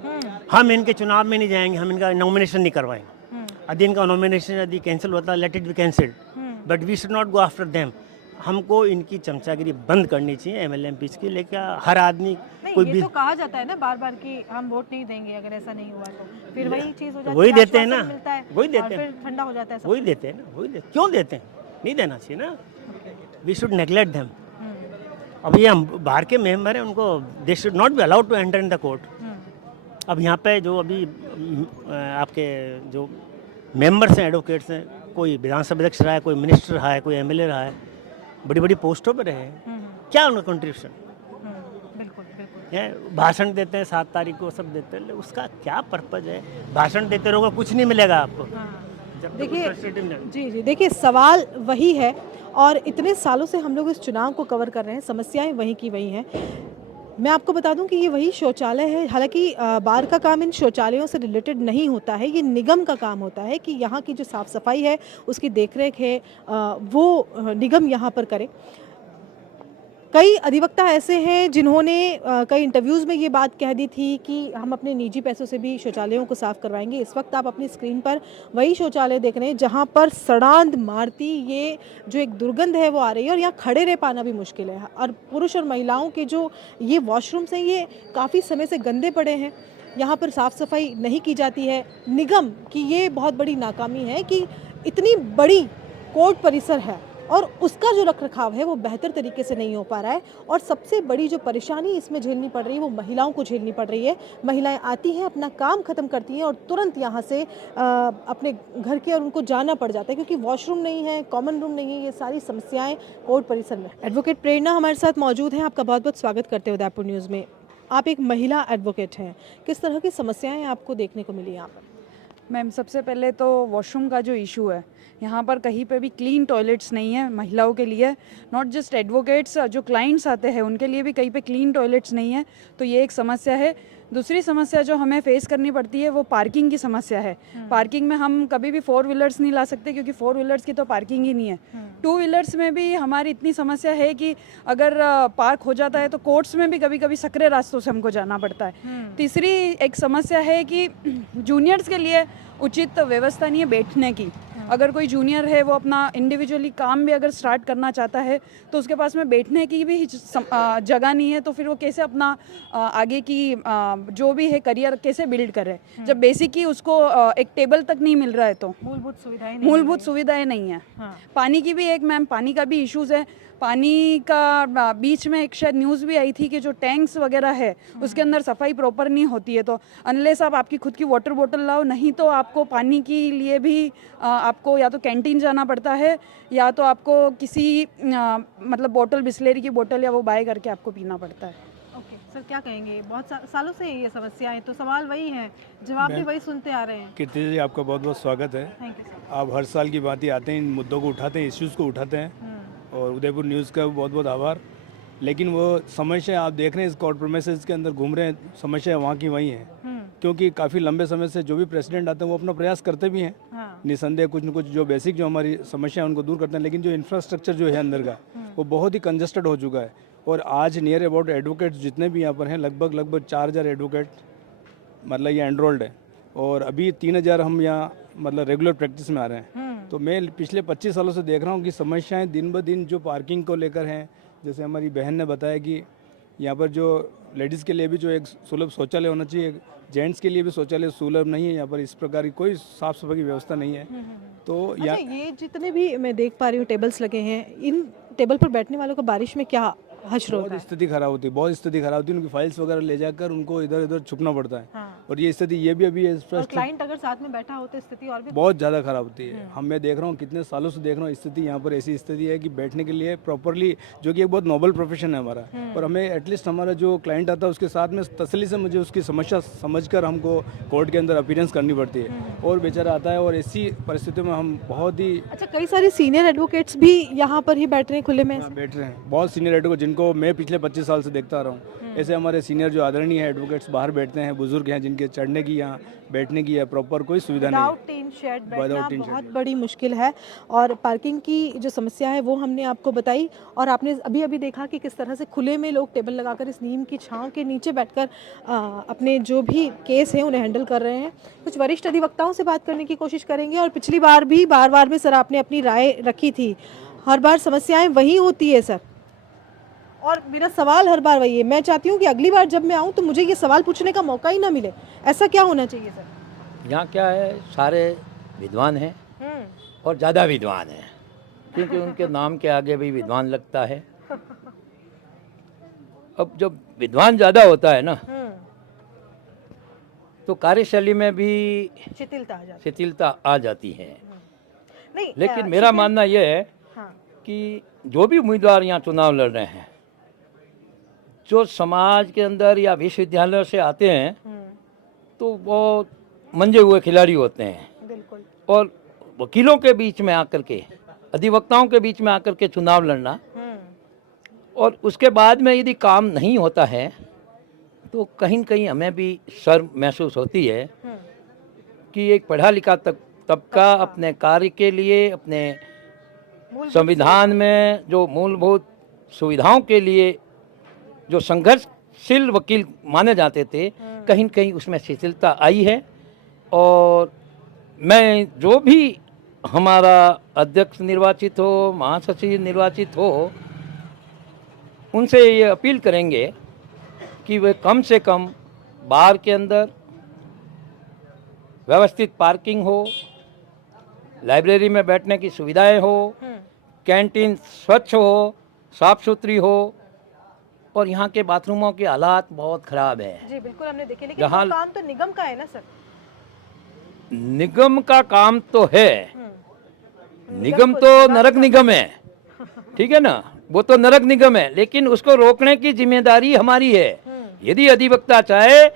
हम इनके चुनाव में नहीं जाएंगे, हम इनका नॉमिनेशन नहीं करवाएंगे। यदि इनका नॉमिनेशन यदि कैंसिल होता, let it be cancelled, but we should not go after them. हमको इनकी चमचागिरी बंद करनी चाहिए एमएलए एमपी की, लेकर हर आदमी कोई ये भी तो कहा जाता है ना बार बार कि हम वोट नहीं देंगे अगर ऐसा नहीं हुआ तो, फिर वही चीज हो जाती है, वही देते हैं ना, वही देते हैं, फिर ठंडा हो जाता है, वही देते हैं ना, क्यों देते हैं? नहीं देना चाहिए ना, वी शुड नेग्लेक्ट देम। अब ये हम बाहर के मेंबर हैं, उनको they should not be allowed to enter in the court. अब यहाँ पे जो अभी आपके जो मेंबर्स हैं, एडवोकेट्स हैं, कोई विधानसभा अध्यक्ष रहा है, कोई मिनिस्टर रहा है, कोई एमएलए रहा है, बड़ी बड़ी पोस्टों पर रहे, क्या उनका कंट्रीब्यूशन? भाषण देते हैं 7 तारीख को, सब देते हैं, उसका क्या पर्पज है? भाषण देते रहोगे, कुछ नहीं मिलेगा आपको। देखिए जी, देखिए सवाल वही है, और इतने सालों से हम लोग इस चुनाव को कवर कर रहे हैं, समस्याएं वहीं की वहीं हैं। मैं आपको बता दूं कि ये वही शौचालय है, हालांकि बार का काम इन शौचालयों से रिलेटेड नहीं होता है, ये निगम का काम होता है कि यहाँ की जो साफ़ सफाई है, उसकी देखरेख है, वो निगम यहाँ पर करे। कई अधिवक्ता ऐसे हैं जिन्होंने कई इंटरव्यूज़ में ये बात कह दी थी कि हम अपने निजी पैसों से भी शौचालयों को साफ़ करवाएंगे। इस वक्त आप अपनी स्क्रीन पर वही शौचालय देख रहे हैं जहाँ पर सड़ांध मारती ये जो एक दुर्गंध है वो आ रही है, और यहाँ खड़े रह पाना भी मुश्किल है। और पुरुष और महिलाओं के जो ये वॉशरूम्स हैं, ये काफ़ी समय से गंदे पड़े हैं, यहाँ पर साफ़ सफाई नहीं की जाती है। निगम की ये बहुत बड़ी नाकामी है कि इतनी बड़ी कोर्ट परिसर है और उसका जो रखरखाव है वो बेहतर तरीके से नहीं हो पा रहा है, और सबसे बड़ी जो परेशानी इसमें झेलनी पड़ रही है वो महिलाओं को झेलनी पड़ रही है। महिलाएं आती हैं, अपना काम ख़त्म करती हैं और तुरंत यहाँ से अपने घर के, और उनको जाना पड़ जाता है क्योंकि वॉशरूम नहीं है, कॉमन रूम नहीं है। ये सारी समस्याएं कोर्ट परिसर में। एडवोकेट प्रेरणा हमारे साथ मौजूद हैं, आपका बहुत बहुत स्वागत करते हैं उदयपुर न्यूज़ में। आप एक महिला एडवोकेट हैं, किस तरह की समस्याएँ आपको देखने को मिली यहाँ पर? मैम, सबसे पहले तो वॉशरूम का जो इशू है, यहाँ पर कहीं पे भी क्लीन टॉयलेट्स नहीं है महिलाओं के लिए। नॉट जस्ट एडवोकेट्स, जो क्लाइंट्स आते हैं उनके लिए भी कहीं पे क्लीन टॉयलेट्स नहीं है, तो ये एक समस्या है। दूसरी समस्या जो हमें फेस करनी पड़ती है वो पार्किंग की समस्या है। पार्किंग में हम कभी भी 4 व्हीलर्स नहीं ला सकते क्योंकि 4 व्हीलर्स की तो पार्किंग ही नहीं है। 2 व्हीलर्स में भी हमारी इतनी समस्या है कि अगर पार्क हो जाता है तो कोर्ट्स में भी कभी कभी सकरे रास्तों से हमको जाना पड़ता है। तीसरी एक समस्या है कि जूनियर्स के लिए उचित व्यवस्था नहीं है बैठने की। अगर कोई जूनियर है वो अपना इंडिविजुअली काम भी अगर स्टार्ट करना चाहता है तो उसके पास में बैठने की भी जगह नहीं है, तो फिर वो कैसे अपना आगे की जो भी है करियर कैसे बिल्ड करे, जब बेसिक ही उसको एक टेबल तक नहीं मिल रहा है तो मूलभूत सुविधाएं नहीं है। पानी की भी एक मैम, पानी का भी इश्यूज़ है। पानी का बीच में एक शायद न्यूज़ भी आई थी कि जो टैंक्स वगैरह है उसके अंदर सफाई प्रॉपर नहीं होती है, तो अनलेस आप आपकी खुद की वाटर बोतल लाओ, नहीं तो आपको पानी के लिए भी आपको या तो कैंटीन जाना पड़ता है या तो आपको किसी मतलब बोतल, बिस्लेरी की बोतल या वो बाय करके आपको पीना पड़ता है। सर क्या कहेंगे, बहुत सालों से ये समस्या है, तो सवाल वही है, जवाब भी वही सुनते आ रहे हैं। कीर्ति जी, आपका बहुत बहुत स्वागत है। Thank you sir. आप हर साल की बात ही आते हैं, इन मुद्दों को उठाते हैं, इश्यूज़ को उठाते हैं, और उदयपुर न्यूज़ का बहुत बहुत आभार। लेकिन वो समस्या आप देख रहे हैं, इस कोर्ट प्रेमिसेस के अंदर घूम रहे हैं, समस्या वहाँ की वहीं है। क्योंकि काफ़ी लंबे समय से जो भी प्रेसिडेंट आते हैं वो अपना प्रयास करते भी हैं, निसंदेह कुछ न कुछ जो बेसिक जो हमारी समस्या है उनको दूर करते हैं, लेकिन जो इंफ्रास्ट्रक्चर जो है अंदर का वो बहुत ही कंजस्टेड हो चुका है। और आज नियर अबाउट एडवोकेट्स जितने भी यहाँ पर हैं, लगभग 4000 एडवोकेट मतलब ये एनरोल्ड है, और अभी 3000 हम यहाँ मतलब रेगुलर प्रैक्टिस में आ रहे हैं। तो मैं पिछले 25 सालों से देख रहा हूँ कि समस्याएं दिन ब दिन जो पार्किंग को लेकर हैं, जैसे हमारी बहन ने बताया कि यहाँ पर जो लेडीज़ के लिए भी जो एक सुलभ शौचालय होना चाहिए, जेंट्स के लिए भी शौचालय सुलभ नहीं है यहाँ पर, इस प्रकार की कोई साफ़ सफाई की व्यवस्था नहीं है। तो अच्छा, ये जितने भी मैं देख पा रही हूँ टेबल्स लगे हैं, इन टेबल पर बैठने वालों का बारिश में क्या हश्र होता है? बहुत स्थिति खराब होती है, बहुत स्थिति खराब होती है, उनकी फाइल्स वगैरह ले जाकर उनको इधर उधर छुपना पड़ता है। और ये स्थिति ये भी अभी और क्लाइंट अगर साथ में बैठा हो तो स्थिति और भी बहुत ज़्यादा खराब होती है। हम मैं देख रहा हूँ कितने सालों से देख रहा हूँ स्थिति यहाँ पर ऐसी स्थिति है कि बैठने के लिए प्रॉपरली, जो कि एक बहुत नोबल प्रोफेशन है हमारा, और हमें एटलीस्ट हमारा जो क्लाइंट आता है उसके साथ में तसल्ली से मुझे उसकी समस्या समझकर हमको कोर्ट के अंदर अपीयरेंस करनी पड़ती है, और बेचारा आता है, और ऐसी परिस्थितियों में हम बहुत ही अच्छा, कई सारे सीनियर एडवोकेट्स भी यहाँ पर ही बैठ रहे हैं खुले में? बैठ रहे हैं, बहुत सीनियर एडवोकेट जिनको मैं पिछले 25 साल से देखता आ रहा हूँ। ऐसे हमारे सीनियर जो आदरणीय एडवोकेट्स बाहर बैठते हैं, बुजुर्ग हैं जिनके चढ़ने की यहाँ बैठने की प्रॉपर कोई सुविधा नहीं है। टीन शेड बैठना बहुत बड़ी मुश्किल है, और पार्किंग की जो समस्या है वो हमने आपको बताई, और आपने अभी अभी देखा कि किस तरह से खुले में लोग टेबल लगाकर इस नीम की छांव के नीचे बैठकर अपने जो भी केस हैं उन्हें हैंडल कर रहे हैं। कुछ वरिष्ठ अधिवक्ताओं से बात करने की कोशिश करेंगे, और पिछली बार भी बार में सर आपने अपनी राय रखी थी, हर बार समस्याएं वही होती है सर, और मेरा सवाल हर बार वही है। मैं चाहती हूँ कि अगली बार जब मैं आऊँ तो मुझे ये सवाल पूछने का मौका ही ना मिले, ऐसा क्या होना चाहिए सर? यहाँ क्या है, सारे विद्वान हैं और ज़्यादा विद्वान हैं, क्योंकि उनके नाम के आगे भी विद्वान लगता है। अब जब विद्वान ज़्यादा होता है ना, तो कार्यशैली में भी शिथिलता आ जाती है। नहीं, लेकिन मेरा मानना यह है कि जो भी उम्मीदवार यहाँ चुनाव लड़ रहे हैं, जो समाज के अंदर या विश्वविद्यालय से आते हैं, तो वो मंजे हुए खिलाड़ी होते हैं, और वकीलों के बीच में आकर के, अधिवक्ताओं के बीच में आकर के चुनाव लड़ना, और उसके बाद में यदि काम नहीं होता है तो कहीं न कहीं हमें भी शर्म महसूस होती है कि एक पढ़ा लिखा तबका अपने कार्य के लिए, अपने संविधान में जो मूलभूत सुविधाओं के लिए जो संघर्षशील वकील माने जाते थे, कहीं न कहीं उसमें शिथिलता आई है। और मैं जो भी हमारा अध्यक्ष निर्वाचित हो, महासचिव निर्वाचित हो, उनसे ये अपील करेंगे कि वे कम से कम बार के अंदर व्यवस्थित पार्किंग हो, लाइब्रेरी में बैठने की सुविधाएं हो, कैंटीन स्वच्छ हो, साफ सुथरी हो, और यहाँ के बाथरूमों के हालात बहुत खराब है। जी बिल्कुल, हमने देखे, लेकिन वो काम तो निगम का है ना सर? निगम का काम तो है, निगम तो नरक निगम है, ठीक है ना, वो तो नरक निगम है, लेकिन उसको रोकने की जिम्मेदारी हमारी है। यदि अधिवक्ता चाहे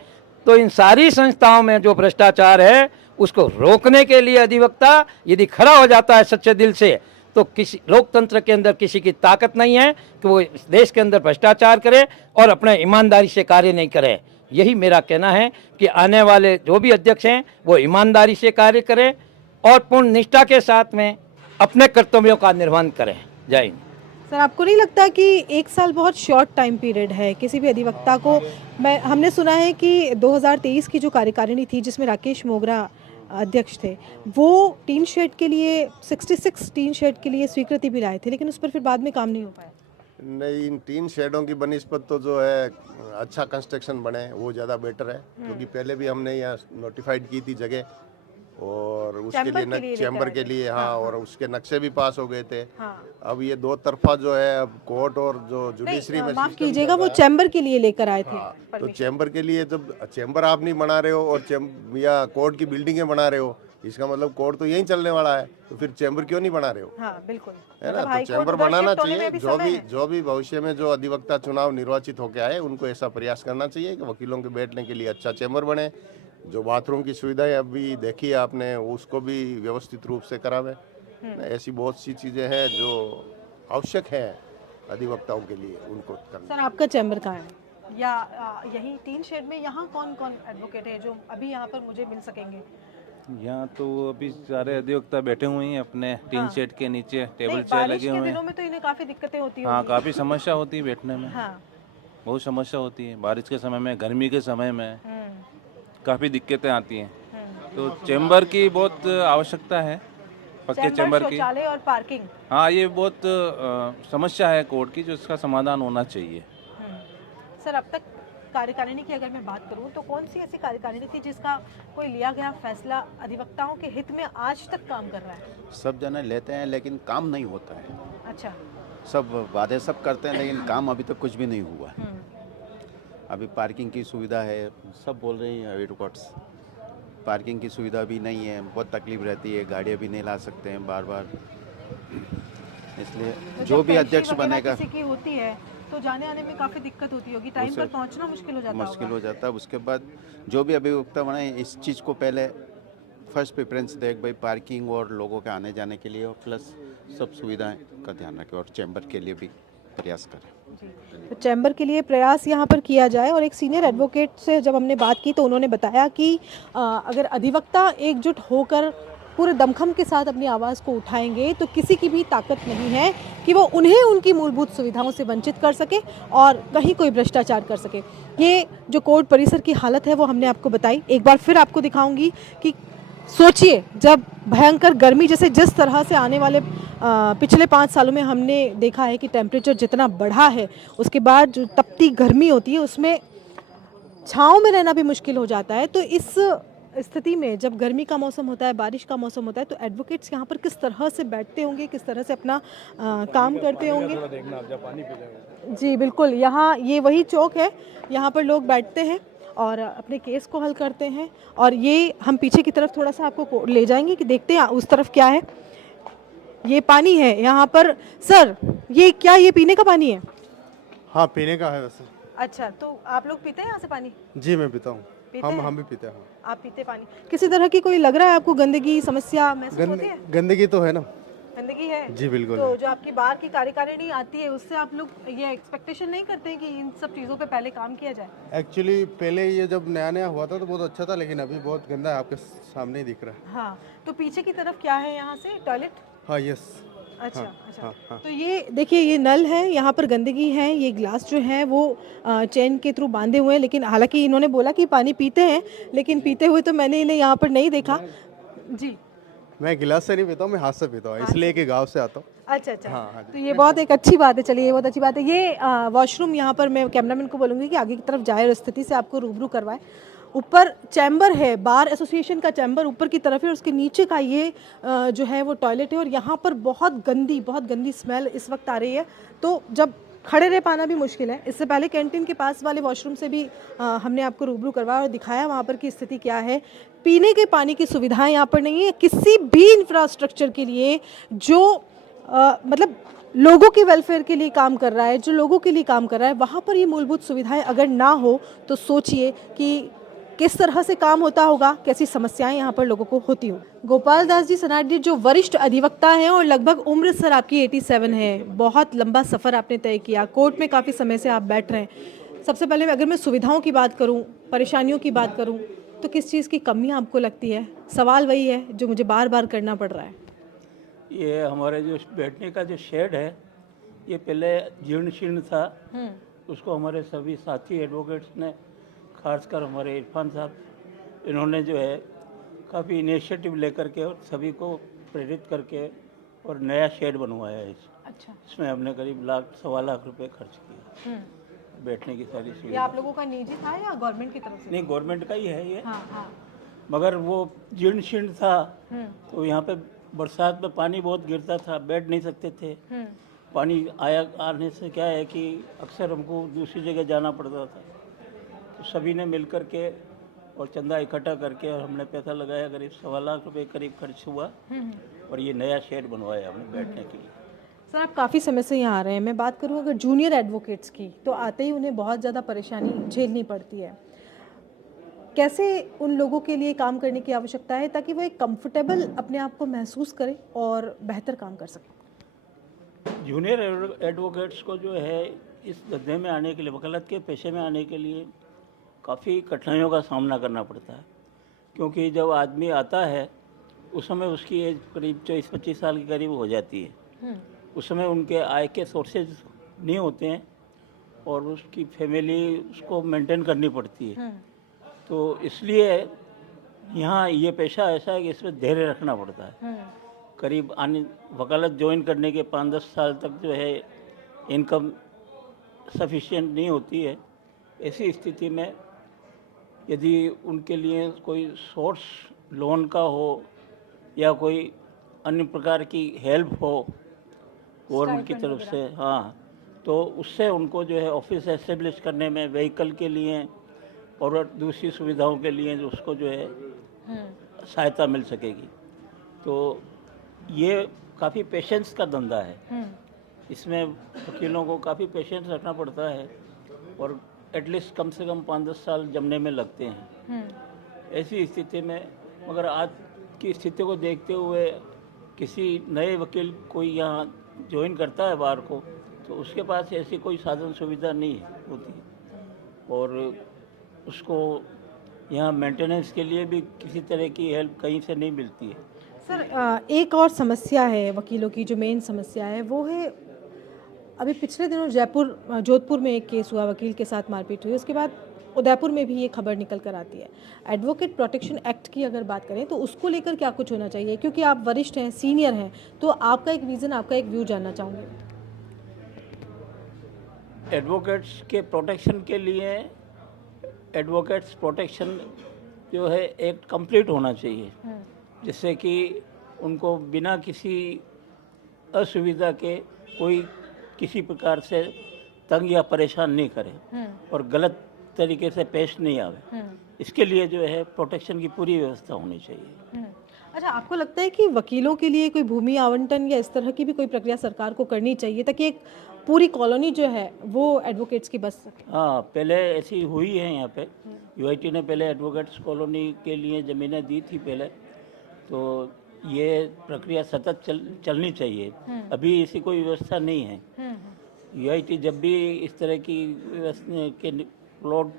तो इन सारी संस्थाओं में जो भ्रष्टाचार है उसको रोकने के लिए अधिवक्ता यदि खड़ा हो जाता है सच्चे दिल से, तो किसी लोकतंत्र के अंदर किसी की ताकत नहीं है कि वो इस देश के अंदर भ्रष्टाचार करे और अपने ईमानदारी से कार्य नहीं करे। यही मेरा कहना है कि आने वाले जो भी अध्यक्ष हैं वो ईमानदारी से कार्य करें और पूर्ण निष्ठा के साथ में अपने कर्तव्यों का निर्वहन करें। जय हिंद। सर, आपको नहीं लगता कि एक साल बहुत शॉर्ट टाइम पीरियड है किसी भी अधिवक्ता को? हमने सुना है कि 2023 की जो कार्यकारिणी थी जिसमें राकेश मोगरा अध्यक्ष थे, वो टीन शेड के लिए 66 टीन शेड के लिए स्वीकृति भी लाए थे, लेकिन उस पर फिर बाद में काम नहीं हो पाया। नहीं, इन तीन शेडों की बनिस्पत तो जो है अच्छा कंस्ट्रक्शन बने वो ज़्यादा बेटर है, क्योंकि पहले भी हमने यहाँ नोटिफाइड की थी जगह, और उसके लिए चैम्बर के लिए हाँ, और उसके नक्शे भी पास हो गए थे। अब ये दो तरफा जो है, अब कोर्ट और जो जुडिशरी में माफ कीजिएगा, वो चैम्बर के लिए लेकर आए थे। तो चैम्बर के लिए जब चैम्बर आप नहीं बना रहे हो और या कोर्ट की बिल्डिंगें बना रहे हो, इसका मतलब कोर्ट तो यहीं चलने वाला है, तो फिर चैम्बर क्यों नहीं बना रहे हो? हाँ बिल्कुल, है ना, मतलब तो हाईकोर्ट चैम्बर उधर बनाना शिफ्ट होने चाहिए। में भी समय है। जो भी भविष्य में जो अधिवक्ता चुनाव निर्वाचित होके आए उनको ऐसा प्रयास करना चाहिए कि वकीलों के बैठने के लिए अच्छा चैम्बर बने। जो बाथरूम की सुविधाएं अभी देखी आपने, उसको भी व्यवस्थित रूप से करावे। ऐसी बहुत सी चीजें हैं जो आवश्यक है अधिवक्ताओं के लिए, उनको करना। सर आपका चैम्बर कहाँ है? या यही 3 शेड में यहाँ कौन कौन एडवोकेट है जो अभी यहाँ पर मुझे मिल सकेंगे? यहाँ तो अभी सारे अधिवक्ता बैठे हुए हैं अपने 3 शेड के नीचे, टेबल नहीं, चेयर बारिश लगे के हुए दिनों हैं। में तो इन्हें काफी दिक्कतें होती हाँ, होंगी। काफ़ी समस्या होती है बैठने में। हाँ। बहुत समस्या होती है बारिश के समय में, गर्मी के समय में काफ़ी दिक्कतें आती हैं। तो चैम्बर की बहुत आवश्यकता है, पक्के चैम्बर की। शौचालय और पार्किंग। हाँ, ये बहुत समस्या है कोर्ट की, जो इसका समाधान होना चाहिए। सर अब तक कार्यकारिणी की अगर मैं बात करूं तो कौन सी ऐसी कार्यकारिणी थी जिसका कोई लिया गया फैसला अधिवक्ताओं के हित में आज तक काम कर रहा है? सब जने लेते हैं लेकिन काम नहीं होता है। अच्छा। सब वादे सब करते हैं लेकिन काम अभी तक कुछ भी नहीं हुआ। अभी पार्किंग की सुविधा है, सब बोल रहे हैं एडवोकेट्स, पार्किंग की सुविधा भी नहीं है, बहुत तकलीफ रहती है, गाड़ियाँ भी नहीं ला सकते हैं बार बार। इसलिए तो जो जब भी पेशी अध्यक्ष वगैरह बनेगा किसी की होती है तो जाने आने में काफी दिक्कत होती होगी, टाइम पर पहुंचना मुश्किल हो जाता मुश्किल होगा। हो जाता है। उसके बाद जो भी अभिवक्ता बने इस चीज़ को पहले फर्स्ट प्रेफरेंस दे, भाई पार्किंग और लोगों के आने जाने के लिए और प्लस सब सुविधाएं का ध्यान रखें और चैम्बर के लिए भी प्रयास करें। तो चैम्बर के लिए प्रयास यहाँ पर किया जाए। और एक सीनियर एडवोकेट से जब हमने बात की तो उन्होंने बताया कि अगर अधिवक्ता एकजुट होकर पूरे दमखम के साथ अपनी आवाज़ को उठाएंगे तो किसी की भी ताकत नहीं है कि वो उन्हें उनकी मूलभूत सुविधाओं से वंचित कर सके और कहीं कोई भ्रष्टाचार कर सके। ये जो कोर्ट परिसर की हालत है वो हमने आपको बताई। एक बार फिर आपको दिखाऊंगी कि सोचिए, जब भयंकर गर्मी जैसे जिस तरह से आने वाले पिछले 5 सालों में हमने देखा है कि टेम्परेचर जितना बढ़ा है, उसके बाद जो तपती गर्मी होती है उसमें छाँव में रहना भी मुश्किल हो जाता है। तो इस स्थिति में जब गर्मी का मौसम होता है, बारिश का मौसम होता है, तो एडवोकेट्स यहाँ पर किस तरह से बैठते होंगे, किस तरह से अपना काम करते होंगे। जी बिल्कुल, यहाँ ये वही चौक है, यहाँ पर लोग बैठते हैं और अपने केस को हल करते हैं। और ये हम पीछे की तरफ थोड़ा सा आपको ले जाएंगे कि देखते हैं उस तरफ क्या है। ये पानी है यहाँ पर। सर ये क्या, ये पीने का पानी है? हाँ, पीने का है वैसे। अच्छा, तो आप लोग पीते हैं यहाँ से पानी? जी मैं पीता हूँ। हम भी पीते हैं। आप पीते पानी? किसी तरह की कोई लग रहा है आपको गंदगी समस्या महसूस होती है? गंदगी तो है ना। गंदगी है जी बिल्कुल। तो जो आपकी बाहर की कार्यकारिणी आती है उससे आप लोग ये एक्सपेक्टेशन नहीं करते हैं कि इन सब चीज़ों पे पहले काम किया जाए? एक्चुअली पहले ये जब नया नया हुआ था तो बहुत अच्छा था, लेकिन अभी बहुत गंदा है, आपके सामने ही दिख रहा है। हाँ, तो पीछे की तरफ क्या है यहाँ से? टॉयलेट? हाँ यस। अच्छा हाँ, अच्छा हाँ, हाँ। तो ये देखिए, ये नल है, यहाँ पर गंदगी है। ये ग्लास जो है वो चेन के थ्रू बांधे हुए हैं, लेकिन हालांकि इन्होंने बोला कि पानी पीते हैं, लेकिन पीते हुए तो मैंने इन्हें यहाँ पर नहीं देखा। जी मैं गिलास से नहीं पीता हूँ, मैं हाथ से पीता हूँ, इसलिए कि गाँव से आता हूँ। अच्छा अच्छा। हाँ, तो ये बहुत एक अच्छी बात है। चलिए, ये बहुत अच्छी बात है। ये वॉशरूम यहाँ पर मैं कैमरामैन को बोलूँगी कि आगे की तरफ जाए और स्थिति से आपको रूबरू करवाए। ऊपर चैम्बर है, बार एसोसिएशन का चैम्बर ऊपर की तरफ है और उसके नीचे का ये जो है वो टॉयलेट है। और यहाँ पर बहुत गंदी स्मेल इस वक्त आ रही है, तो जब खड़े रह पाना भी मुश्किल है। इससे पहले कैंटीन के पास वाले वॉशरूम से भी हमने आपको रूबरू करवाया और दिखाया वहाँ पर की स्थिति क्या है। पीने के पानी की सुविधाएं यहाँ पर नहीं है। किसी भी इंफ्रास्ट्रक्चर के लिए जो मतलब लोगों के वेलफेयर के लिए काम कर रहा है, जो लोगों के लिए काम कर रहा है, वहाँ पर ये मूलभूत सुविधाएं अगर ना हो तो सोचिए कि किस तरह से काम होता होगा, कैसी समस्याएं यहाँ पर लोगों को होती हो। गोपाल दास जी सनाट जी जो वरिष्ठ अधिवक्ता हैं और लगभग उम्र सर आपकी 87 है, बहुत लंबा सफ़र आपने तय किया, कोर्ट में काफ़ी समय से आप बैठ रहे हैं। सबसे पहले अगर मैं सुविधाओं की बात करूँ, परेशानियों की बात करूँ, तो किस चीज़ की कमी आपको लगती है? सवाल वही है जो मुझे बार बार करना पड़ रहा है। ये हमारे जो बैठने का जो शेड है ये पहले जीर्ण शीर्ण था, उसको हमारे सभी साथी एडवोकेट्स ने, खासकर हमारे इरफान साहब, इन्होंने जो है काफ़ी इनिशिएटिव लेकर के और सभी को प्रेरित करके और नया शेड बनवाया है। अच्छा। इसमें हमने करीब ₹1.25 लाख रुपए खर्च किया। बैठने की सारी ये सुविधा। आप लोगों का निजी था या गवर्नमेंट की तरफ से? नहीं, गवर्नमेंट का ही है ये। हाँ। मगर वो जीर्ण शीर्ण था, तो यहाँ पे बरसात में पानी बहुत गिरता था, बैठ नहीं सकते थे। पानी आने से क्या है कि अक्सर हमको दूसरी जगह जाना पड़ता था। तो सभी ने मिलकर के और चंदा इकट्ठा करके हमने पैसा लगाया, करीब 1.25 लाख रुपए करीब खर्च हुआ और ये नया शेड बनवाया हमने बैठने के लिए। सर आप काफ़ी समय से यहाँ आ रहे हैं, मैं बात करूँ अगर जूनियर एडवोकेट्स की, तो आते ही उन्हें बहुत ज़्यादा परेशानी झेलनी पड़ती है। कैसे उन लोगों के लिए काम करने की आवश्यकता है ताकि वो एक कंफर्टेबल अपने आप को महसूस करें और बेहतर काम कर सकें? जूनियर एडवोकेट्स को जो है इस धंधे में आने के लिए, वकालत के पेशे में आने के लिए काफ़ी कठिनाइयों का सामना करना पड़ता है, क्योंकि जब आदमी आता है उस समय उसकी एज करीब 24-25 साल के करीब हो जाती है। उस समय उनके आय के सोर्सेज नहीं होते हैं और उसकी फैमिली उसको मेंटेन करनी पड़ती है। तो इसलिए यहाँ ये पेशा ऐसा है कि इसमें धैर्य रखना पड़ता है। करीब वकालत ज्वाइन करने के 5-10 साल तक जो है इनकम सफिशिएंट नहीं होती है। ऐसी स्थिति में यदि उनके लिए कोई सोर्स लोन का हो या कोई अन्य प्रकार की हेल्प हो गवर्नमेंट की तरफ से, हाँ, तो उससे उनको जो है ऑफिस एस्टेब्लिश करने में, व्हीकल के लिए और दूसरी सुविधाओं के लिए जो उसको जो है सहायता मिल सकेगी। तो ये काफ़ी पेशेंस का धंधा है। इसमें वकीलों को काफ़ी पेशेंस रखना पड़ता है और एटलीस्ट कम से कम 5-10 साल जमने में लगते हैं। ऐसी स्थिति में मगर आज की स्थिति को देखते हुए किसी नए वकील कोई यहाँ ज्वाइन करता है बार को, तो उसके पास ऐसी कोई साधन सुविधा नहीं होती और उसको यहाँ मेंटेनेंस के लिए भी किसी तरह की हेल्प कहीं से नहीं मिलती है। सर एक और समस्या है वकीलों की, जो मेन समस्या है वो है, अभी पिछले दिनों जोधपुर में एक केस हुआ, वकील के साथ मारपीट हुई, उसके बाद उदयपुर में भी ये खबर निकल कर आती है। एडवोकेट प्रोटेक्शन एक्ट की अगर बात करें तो उसको लेकर क्या कुछ होना चाहिए, क्योंकि आप वरिष्ठ हैं, सीनियर हैं, तो आपका एक विज़न, आपका एक व्यू जानना चाहूँगी। एडवोकेट्स के प्रोटेक्शन के लिए एडवोकेट्स प्रोटेक्शन जो है एक कंप्लीट होना चाहिए, जिससे कि उनको बिना किसी असुविधा के कोई किसी प्रकार से तंग या परेशान नहीं करे और गलत तरीके से पेश नहीं आवे। इसके लिए जो है प्रोटेक्शन की पूरी व्यवस्था होनी चाहिए। अच्छा, आपको लगता है कि वकीलों के लिए कोई भूमि आवंटन या इस तरह की भी कोई प्रक्रिया सरकार को करनी चाहिए ताकि एक पूरी कॉलोनी जो है वो एडवोकेट्स की बच सके? हाँ, पहले ऐसी हुई है यहाँ पे। यूआईटी ने पहले एडवोकेट्स कॉलोनी के लिए ज़मीनें दी थी पहले, तो ये प्रक्रिया सतत चलनी चाहिए। अभी ऐसी कोई व्यवस्था नहीं है। यूआईटी जब भी इस तरह की के प्लॉट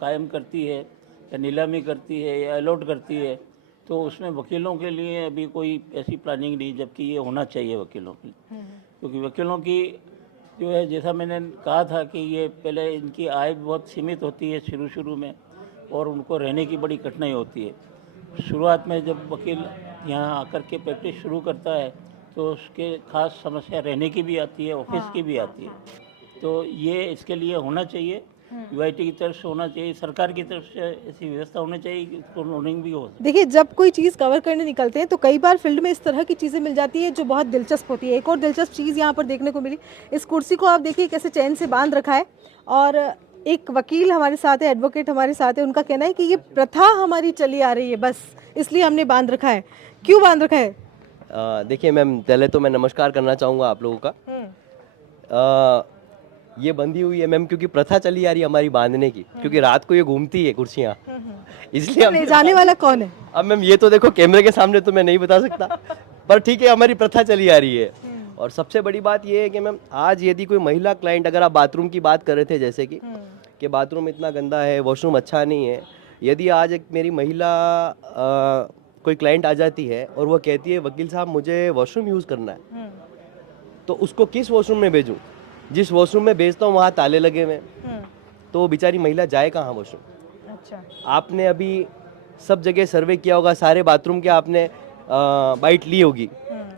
कायम करती है या नीलामी करती है या अलॉट करती है, तो उसमें वकीलों के लिए अभी कोई ऐसी प्लानिंग नहीं, जबकि ये होना चाहिए वकीलों के लिए। क्योंकि वकीलों की जो है, जैसा मैंने कहा था कि ये पहले इनकी आय बहुत सीमित होती है शुरू में और उनको रहने की बड़ी कठिनाई होती है। शुरुआत में जब वकील यहाँ आकर के प्रैक्टिस शुरू करता है तो उसके खास समस्या रहने की भी आती है, ऑफिस की भी आती है। तो ये इसके लिए होना चाहिए, यूआईटी की तरफ से होना चाहिए, सरकार की तरफ से ऐसी व्यवस्था होनी चाहिए कि उसको लोनिंग भी हो। देखिए, जब कोई चीज़ कवर करने निकलते हैं तो कई बार फील्ड में इस तरह की चीज़ें मिल जाती है जो बहुत दिलचस्प होती है। एक और दिलचस्प चीज़ यहाँ पर देखने को मिली, इस कुर्सी को आप देखिए कैसे चैन से बांध रखा है और एक वकील हमारे साथ है, एडवोकेट हमारे साथ है, उनका कहना है कि ये प्रथा हमारी चली आ रही है, बस इसलिए हमने बांध रखा है। क्यों बांध रखा है? देखिए मैम, पहले तो मैं नमस्कार करना चाहूँगा आप लोगों का। ये बंधी हुई है मैम क्योंकि प्रथा चली आ रही है हमारी बांधने की, क्योंकि रात को ये घूमती है कुर्सियाँ, इसलिए ले जाने वाला कौन है? अब मैम ये तो देखो कैमरे के सामने तो मैं नहीं बता सकता, पर ठीक है, हमारी प्रथा चली आ रही है। और सबसे बड़ी बात ये है कि मैम आज यदि कोई महिला क्लाइंट, अगर आप बाथरूम की बात कर रहे थे जैसे कि बाथरूम इतना गंदा है, वॉशरूम अच्छा नहीं है, यदि आज एक मेरी महिला कोई क्लाइंट आ जाती है और वो कहती है वकील साहब मुझे वॉशरूम यूज़ करना है, तो उसको किस वॉशरूम में भेजूँ? जिस वॉशरूम में भेजता हूँ वहाँ ताले लगे हुए, तो वो बेचारी महिला जाए कहाँ वॉशरूम? अच्छा, आपने अभी सब जगह सर्वे किया होगा, सारे बाथरूम के आपने बाइट ली होगी,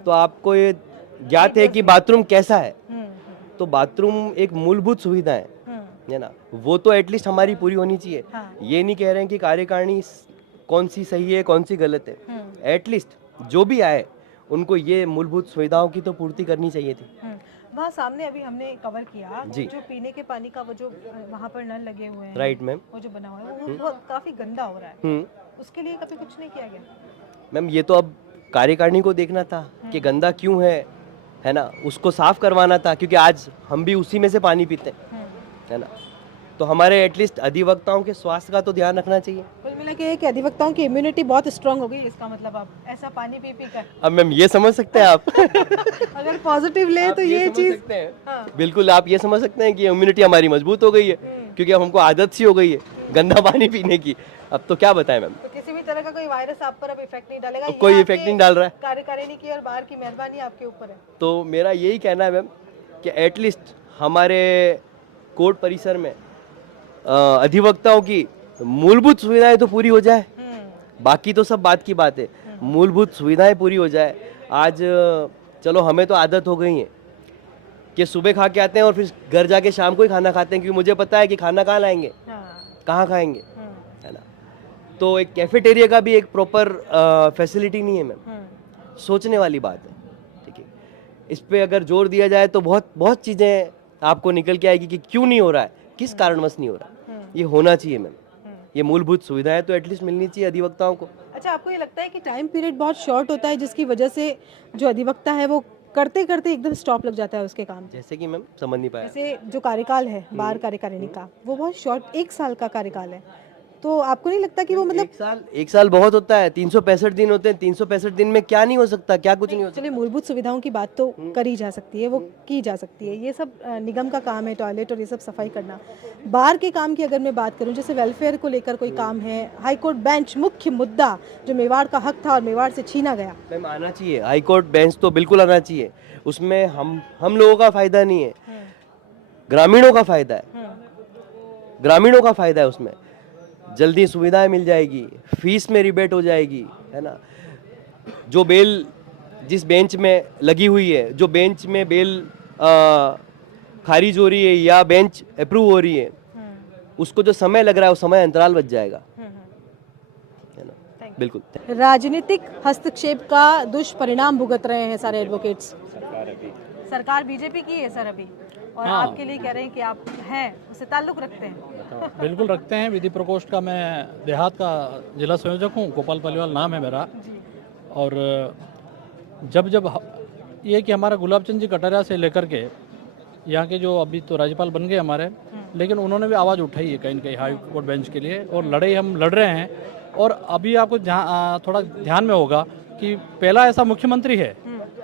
तो आपको ये ज्ञात है कि बाथरूम कैसा है। तो बाथरूम एक मूलभूत सुविधा है ना, वो तो एटलीस्ट हमारी पूरी होनी चाहिए। ये नहीं कह रहे हैं कि कार्यकारिणी कौन सी सही है कौन सी गलत है, एटलीस्ट जो भी आए उनको ये मूलभूत सुविधाओं की तो पूर्ति करनी चाहिए थी। वहाँ सामने अभी हमने कवर किया जी। जो पीने के पानी का वो जो वहाँ पर नल लगे हुए हैं, राइट मैम। वो जो बना हुआ है वो काफी गंदा हो रहा है, उसके लिए कभी कुछ नहीं किया गया? मैम ये तो अब कार्यकारिणी को देखना था कि गंदा क्यों है ना, उसको साफ करवाना था, क्योंकि आज हम भी उसी में से पानी पीते हैं, है ना। तो हमारे एटलीस्ट अधिवक्ताओं के स्वास्थ्य का तो ध्यान रखना चाहिए। कुल मिला के कि अधिवक्ताओं की इम्यूनिटी बहुत स्ट्रांग हो गई, इसका मतलब आप ऐसा पानी पी कर अब मैम ये समझ सकते हैं आप अगर पॉजिटिव ले तो ये चीज बिल्कुल आप ये समझ सकते हैं कि इम्यूनिटी हमारी मजबूत हो गई है, क्योंकि अब हमको आदत सी हो गई है गंदा पानी पीने की। अब तो क्या बताएं मैम, तो किसी भी तरह का कोई वायरस आप पर अब इफेक्ट नहीं डालेगा, कोई इफेक्ट नहीं डाल रहा है। कार्यकारिणी की और बाहर की मेहरबानी आपके ऊपर है। तो मेरा यही कहना है मैम कि एटलीस्ट हमारे कोर्ट परिसर में अधिवक्ताओं की मूलभूत सुविधाएं तो पूरी हो जाए, बाकी तो सब बात की बात है, मूलभूत सुविधाएं पूरी हो जाए। आज चलो हमें तो आदत हो गई है कि सुबह खा के आते हैं और फिर घर जाके शाम को ही खाना खाते हैं, क्योंकि मुझे पता है कि खाना कहाँ लाएंगे, कहाँ खाएंगे, है ना। तो एक कैफेटेरिया का भी एक प्रॉपर फैसिलिटी नहीं है मैम, सोचने वाली बात है, ठीक है। इस पे अगर जोर दिया जाए तो बहुत बहुत चीज़ें आपको निकल के आएगी कि क्यों नहीं हो रहा है, किस कारणवश नहीं हो रहा। ये होना चाहिए मैम, ये मूलभूत सुविधाएं तो एटलीस्ट मिलनी चाहिए अधिवक्ताओं को। अच्छा, आपको ये लगता है कि टाइम पीरियड बहुत शॉर्ट होता है जिसकी वजह से जो अधिवक्ता है वो करते करते एकदम स्टॉप लग जाता है उसके काम? जैसे कि मैम समझ नहीं पाया। जैसे जो कार्यकाल है बार कार्यकारिणी का वो बहुत शॉर्ट 1 साल का कार्यकाल है, तो आपको नहीं लगता कि वो मतलब एक साल बहुत होता है, 365 दिन होते हैं, 365 दिन में क्या नहीं हो सकता, क्या कुछ नहीं हो सकता। चलिए मूलभूत सुविधाओं की बात तो करी जा सकती है, वो की जा सकती है, ये सब निगम का काम है, टॉयलेट और ये सब सफाई करना। बार के काम की अगर मैं बात करूं, जैसे वेलफेयर को लेकर कोई काम है, हाई कोर्ट बेंच मुख्य मुद्दा जो मेवाड़ का हक था और मेवाड़ से छीना गया, मैम आना चाहिए, हाई कोर्ट बेंच तो बिल्कुल आना चाहिए, उसमें हम लोगों का फायदा नहीं है, ग्रामीणों का फायदा है, ग्रामीणों का फायदा है, उसमें जल्दी सुविधाएं मिल जाएगी, फीस में रिबेट हो जाएगी, है ना। जो बेल जिस बेंच में लगी हुई है, जो बेंच में बेल खारिज हो रही है या बेंच अप्रूव हो रही है, उसको जो समय लग रहा है वो समय अंतराल बच जाएगा, है ना। बिल्कुल। राजनीतिक हस्तक्षेप का दुष्परिणाम भुगत रहे हैं सारे एडवोकेट्स। सरकार बीजेपी की है सर अभी, और आपके लिए कह रहे हैं कि आप हैं उससे ताल्लुक रखते हैं? बिल्कुल रखते हैं। विधि प्रकोष्ठ का मैं देहात का जिला संयोजक हूँ, गोपाल पलिवाल नाम है मेरा। और जब ये कि हमारा गुलाब चंद जी कटारिया से लेकर के यहाँ के जो अभी तो राज्यपाल बन गए हमारे, लेकिन उन्होंने भी आवाज़ उठाई है कहीं न कहीं हाई कोर्ट बेंच के लिए, और लड़ाई हम लड़ रहे हैं। और अभी आपको थोड़ा ध्यान में होगा कि पहला ऐसा मुख्यमंत्री है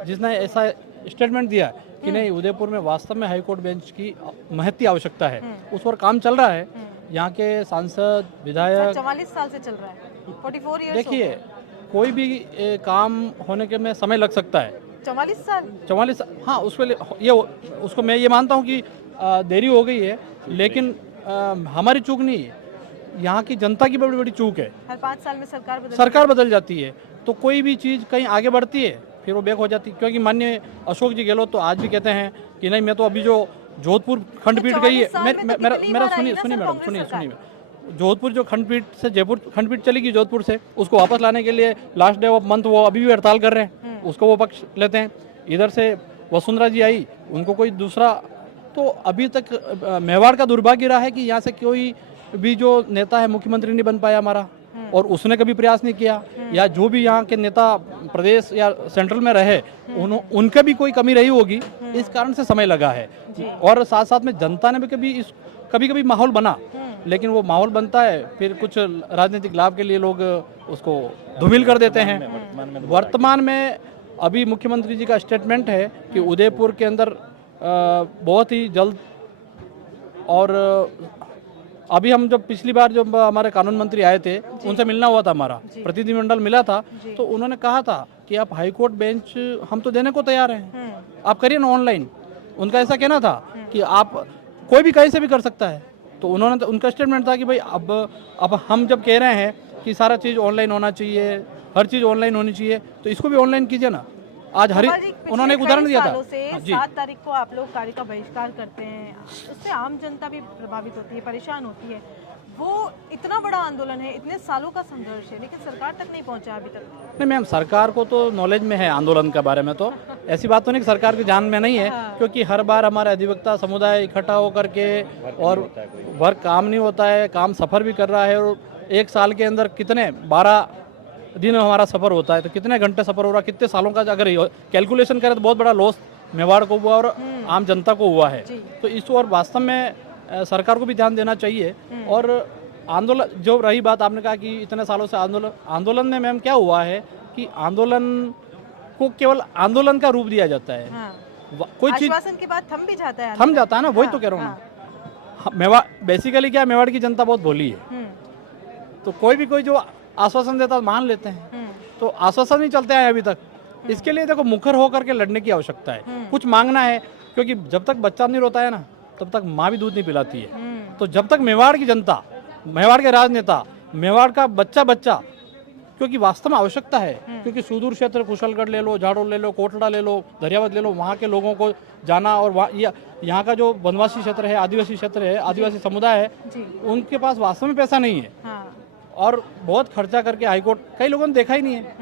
जिसने ऐसा स्टेटमेंट दिया है कि नहीं, उदयपुर में वास्तव में हाई कोर्ट बेंच की महत्ती आवश्यकता है, उस पर काम चल रहा है। यहाँ के सांसद, विधायक 44 साल से चल रहा है, 44 ईयर्स। देखिए, कोई भी काम होने के में समय लग सकता है। 44 साल, 44, हाँ, उसको मैं ये मानता हूँ कि देरी हो गई है, लेकिन हमारी चूक नहीं है, यहाँ की जनता की बड़ी बड़ी चूक है। हर 5 साल में सरकार बदल जाती है, तो कोई भी चीज़ कहीं आगे बढ़ती है फिर वो बैक हो जाती है। क्योंकि माननीय अशोक जी गहलोत तो आज भी कहते हैं कि नहीं, मैं तो अभी जो जोधपुर खंडपीठ गई है, मेरा सुनिए मैडम, सुनिए, जोधपुर जो खंडपीठ से जयपुर खंडपीठ चली गई जोधपुर से, उसको वापस लाने के लिए लास्ट डे ऑफ मंथ वो अभी भी हड़ताल कर रहे हैं, उसको वो पक्ष लेते हैं। इधर से वसुंधरा जी आई, उनको कोई दूसरा, तो अभी तक मेवाड़ का दुर्भाग्य रहा है कि यहाँ से कोई भी जो नेता है मुख्यमंत्री नहीं बन पाया हमारा, और उसने कभी प्रयास नहीं किया, या जो भी यहाँ के नेता प्रदेश या सेंट्रल में रहे उनका भी कोई कमी रही होगी, इस कारण से समय लगा है। और साथ साथ में जनता ने भी कभी माहौल बना, लेकिन वो माहौल बनता है फिर कुछ राजनीतिक लाभ के लिए लोग उसको धूमिल कर देते हैं। वर्तमान में अभी मुख्यमंत्री जी का स्टेटमेंट है कि उदयपुर के अंदर बहुत ही जल्द, और अभी हम जब पिछली बार जब हमारे कानून मंत्री आए थे उनसे मिलना हुआ था, हमारा प्रतिनिधिमंडल मिला था, तो उन्होंने कहा था कि आप हाई कोर्ट बेंच हम तो देने को तैयार हैं, आप करिए ना ऑनलाइन। उनका ऐसा कहना था कि आप कोई भी कहीं से भी कर सकता है, तो उन्होंने उनका स्टेटमेंट था कि भाई अब हम जब कह रहे हैं कि सारा चीज़ ऑनलाइन होना चाहिए, हर चीज़ ऑनलाइन होनी चाहिए, तो इसको भी ऑनलाइन कीजिए ना। आज उन्होंने एक उदाहरण दिया था, 7 तारीख को आप लोग कार्य का बहिष्कार करते हैं, उससे आम जनता भी प्रभावित होती है, परेशान होती है। वो इतना बड़ा आंदोलन है, इतने सालों का संघर्ष है, लेकिन सरकार तक नहीं पहुंचा अभी तक। नहीं मैम, सरकार को तो नॉलेज में है आंदोलन के बारे में, तो ऐसी बात तो नहीं कि सरकार की जान में नहीं है, क्योंकि हर बार हमारे अधिवक्ता समुदाय इकट्ठा होकर के और वर्क काम नहीं होता है, काम सफ़र भी कर रहा है। और एक साल के अंदर कितने 12 दिन हमारा सफ़र होता है, तो कितने घंटे सफ़र हो रहा है, कितने सालों का अगर कैलकुलेशन करें तो बहुत बड़ा लॉस मेवाड़ को हुआ और आम जनता को हुआ है। तो इस और वास्तव में सरकार को भी ध्यान देना चाहिए। और आंदोलन, जो रही बात आपने कहा कि इतने सालों से आंदोलन में मैम क्या हुआ है कि आंदोलन को केवल आंदोलन का रूप दिया जाता है। कोई चीज आश्वासन के बाद थम भी जाता है, थम जाता है ना, वही तो कह रहा हूँ। मेवाड़ बेसिकली क्या, मेवाड़ की जनता बहुत भोली है, तो कोई जो आश्वासन देता है मान लेते हैं, तो आश्वासन नहीं चलते हैं अभी तक। इसके लिए देखो मुखर होकर के लड़ने की आवश्यकता है, कुछ मांगना है, क्योंकि जब तक बच्चा नहीं रोता है ना तब तक माँ भी दूध नहीं पिलाती है। तो जब तक मेवाड़ की जनता, मेवाड़ के राजनेता, मेवाड़ का बच्चा, क्योंकि वास्तव में आवश्यकता है, क्योंकि सुदूर क्षेत्र कुशलगढ़ ले लो, झाड़ो ले लो, कोटड़ा ले लो, दरियावत ले लो, वहाँ के लोगों को जाना, और यहाँ का जो वनवासी क्षेत्र है, आदिवासी क्षेत्र है, आदिवासी समुदाय है, उनके पास वास्तव में पैसा नहीं है और बहुत खर्चा करके हाईकोर्ट, कई लोगों ने देखा ही नहीं है,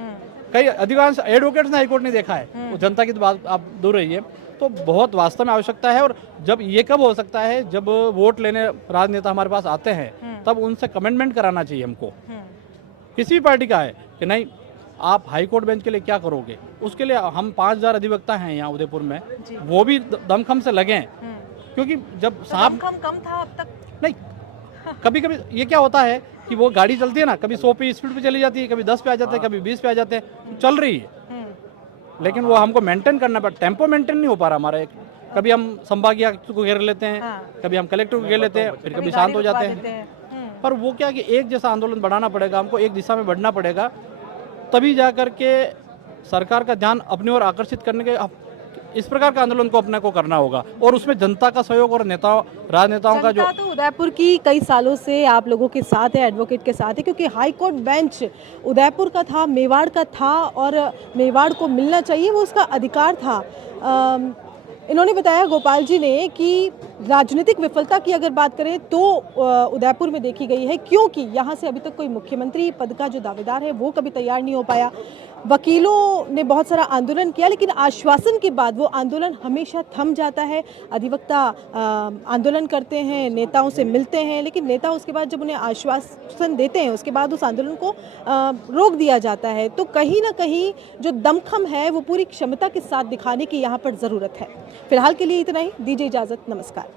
कई अधिकांश एडवोकेट्स ने हाईकोर्ट नहीं देखा है, वो जनता की तो बात आप दूर रही है। तो बहुत वास्तव में आवश्यकता है। और जब ये कब हो सकता है, जब वोट लेने राजनेता हमारे पास आते हैं, तब उनसे कमिटमेंट कराना चाहिए हमको, किसी भी पार्टी का है, कि नहीं आप हाई कोर्ट बेंच के लिए क्या करोगे। उसके लिए हम 5000 अधिवक्ता हैं यहाँ उदयपुर में, वो भी दमखम से लगे, क्योंकि जब सांप कम था अब तक नहीं, कभी कभी ये क्या होता है कि वो गाड़ी चलती है ना, कभी 100 पे स्पीड पे चली जाती है, कभी 10 पे आ जाते हैं, कभी 20 पे आ जाते हैं, चल रही है, लेकिन वो हमको मेंटेन करना पड़ता, टेम्पो मेंटेन नहीं हो पा रहा हमारा। कभी हम संभागीय आयुक्त को घेर लेते हैं, कभी हम कलेक्टर को घेर लेते हैं, फिर कभी शांत हो जाते हैं। पर वो क्या कि एक जैसा आंदोलन बढ़ाना पड़ेगा हमको, एक दिशा में बढ़ना पड़ेगा, तभी जा कर के सरकार का ध्यान अपनी ओर आकर्षित करने के इस प्रकार का आंदोलन को अपने को करना होगा। और उसमें जनता का सहयोग और राजनेताओं का जो तो उदयपुर की कई सालों से आप लोगों के साथ है, एडवोकेट के साथ है, क्योंकि हाई कोर्ट बेंच उदयपुर का था, मेवाड़ का था और मेवाड़ को मिलना चाहिए, वो उसका अधिकार था। इन्होंने बताया गोपाल जी ने कि राजनीतिक विफलता की अगर बात करें तो उदयपुर में देखी गई है, क्योंकि यहाँ से अभी तक कोई मुख्यमंत्री पद का जो दावेदार है वो कभी तैयार नहीं हो पाया। वकीलों ने बहुत सारा आंदोलन किया, लेकिन आश्वासन के बाद वो आंदोलन हमेशा थम जाता है। अधिवक्ता आंदोलन करते हैं, नेताओं से मिलते हैं, लेकिन नेता उसके बाद जब उन्हें आश्वासन देते हैं उसके बाद उस आंदोलन को रोक दिया जाता है। तो कहीं ना कहीं जो दमखम है वो पूरी क्षमता के साथ दिखाने की यहाँ पर ज़रूरत है। फिलहाल के लिए इतना ही, दीजिए इजाज़त, नमस्कार।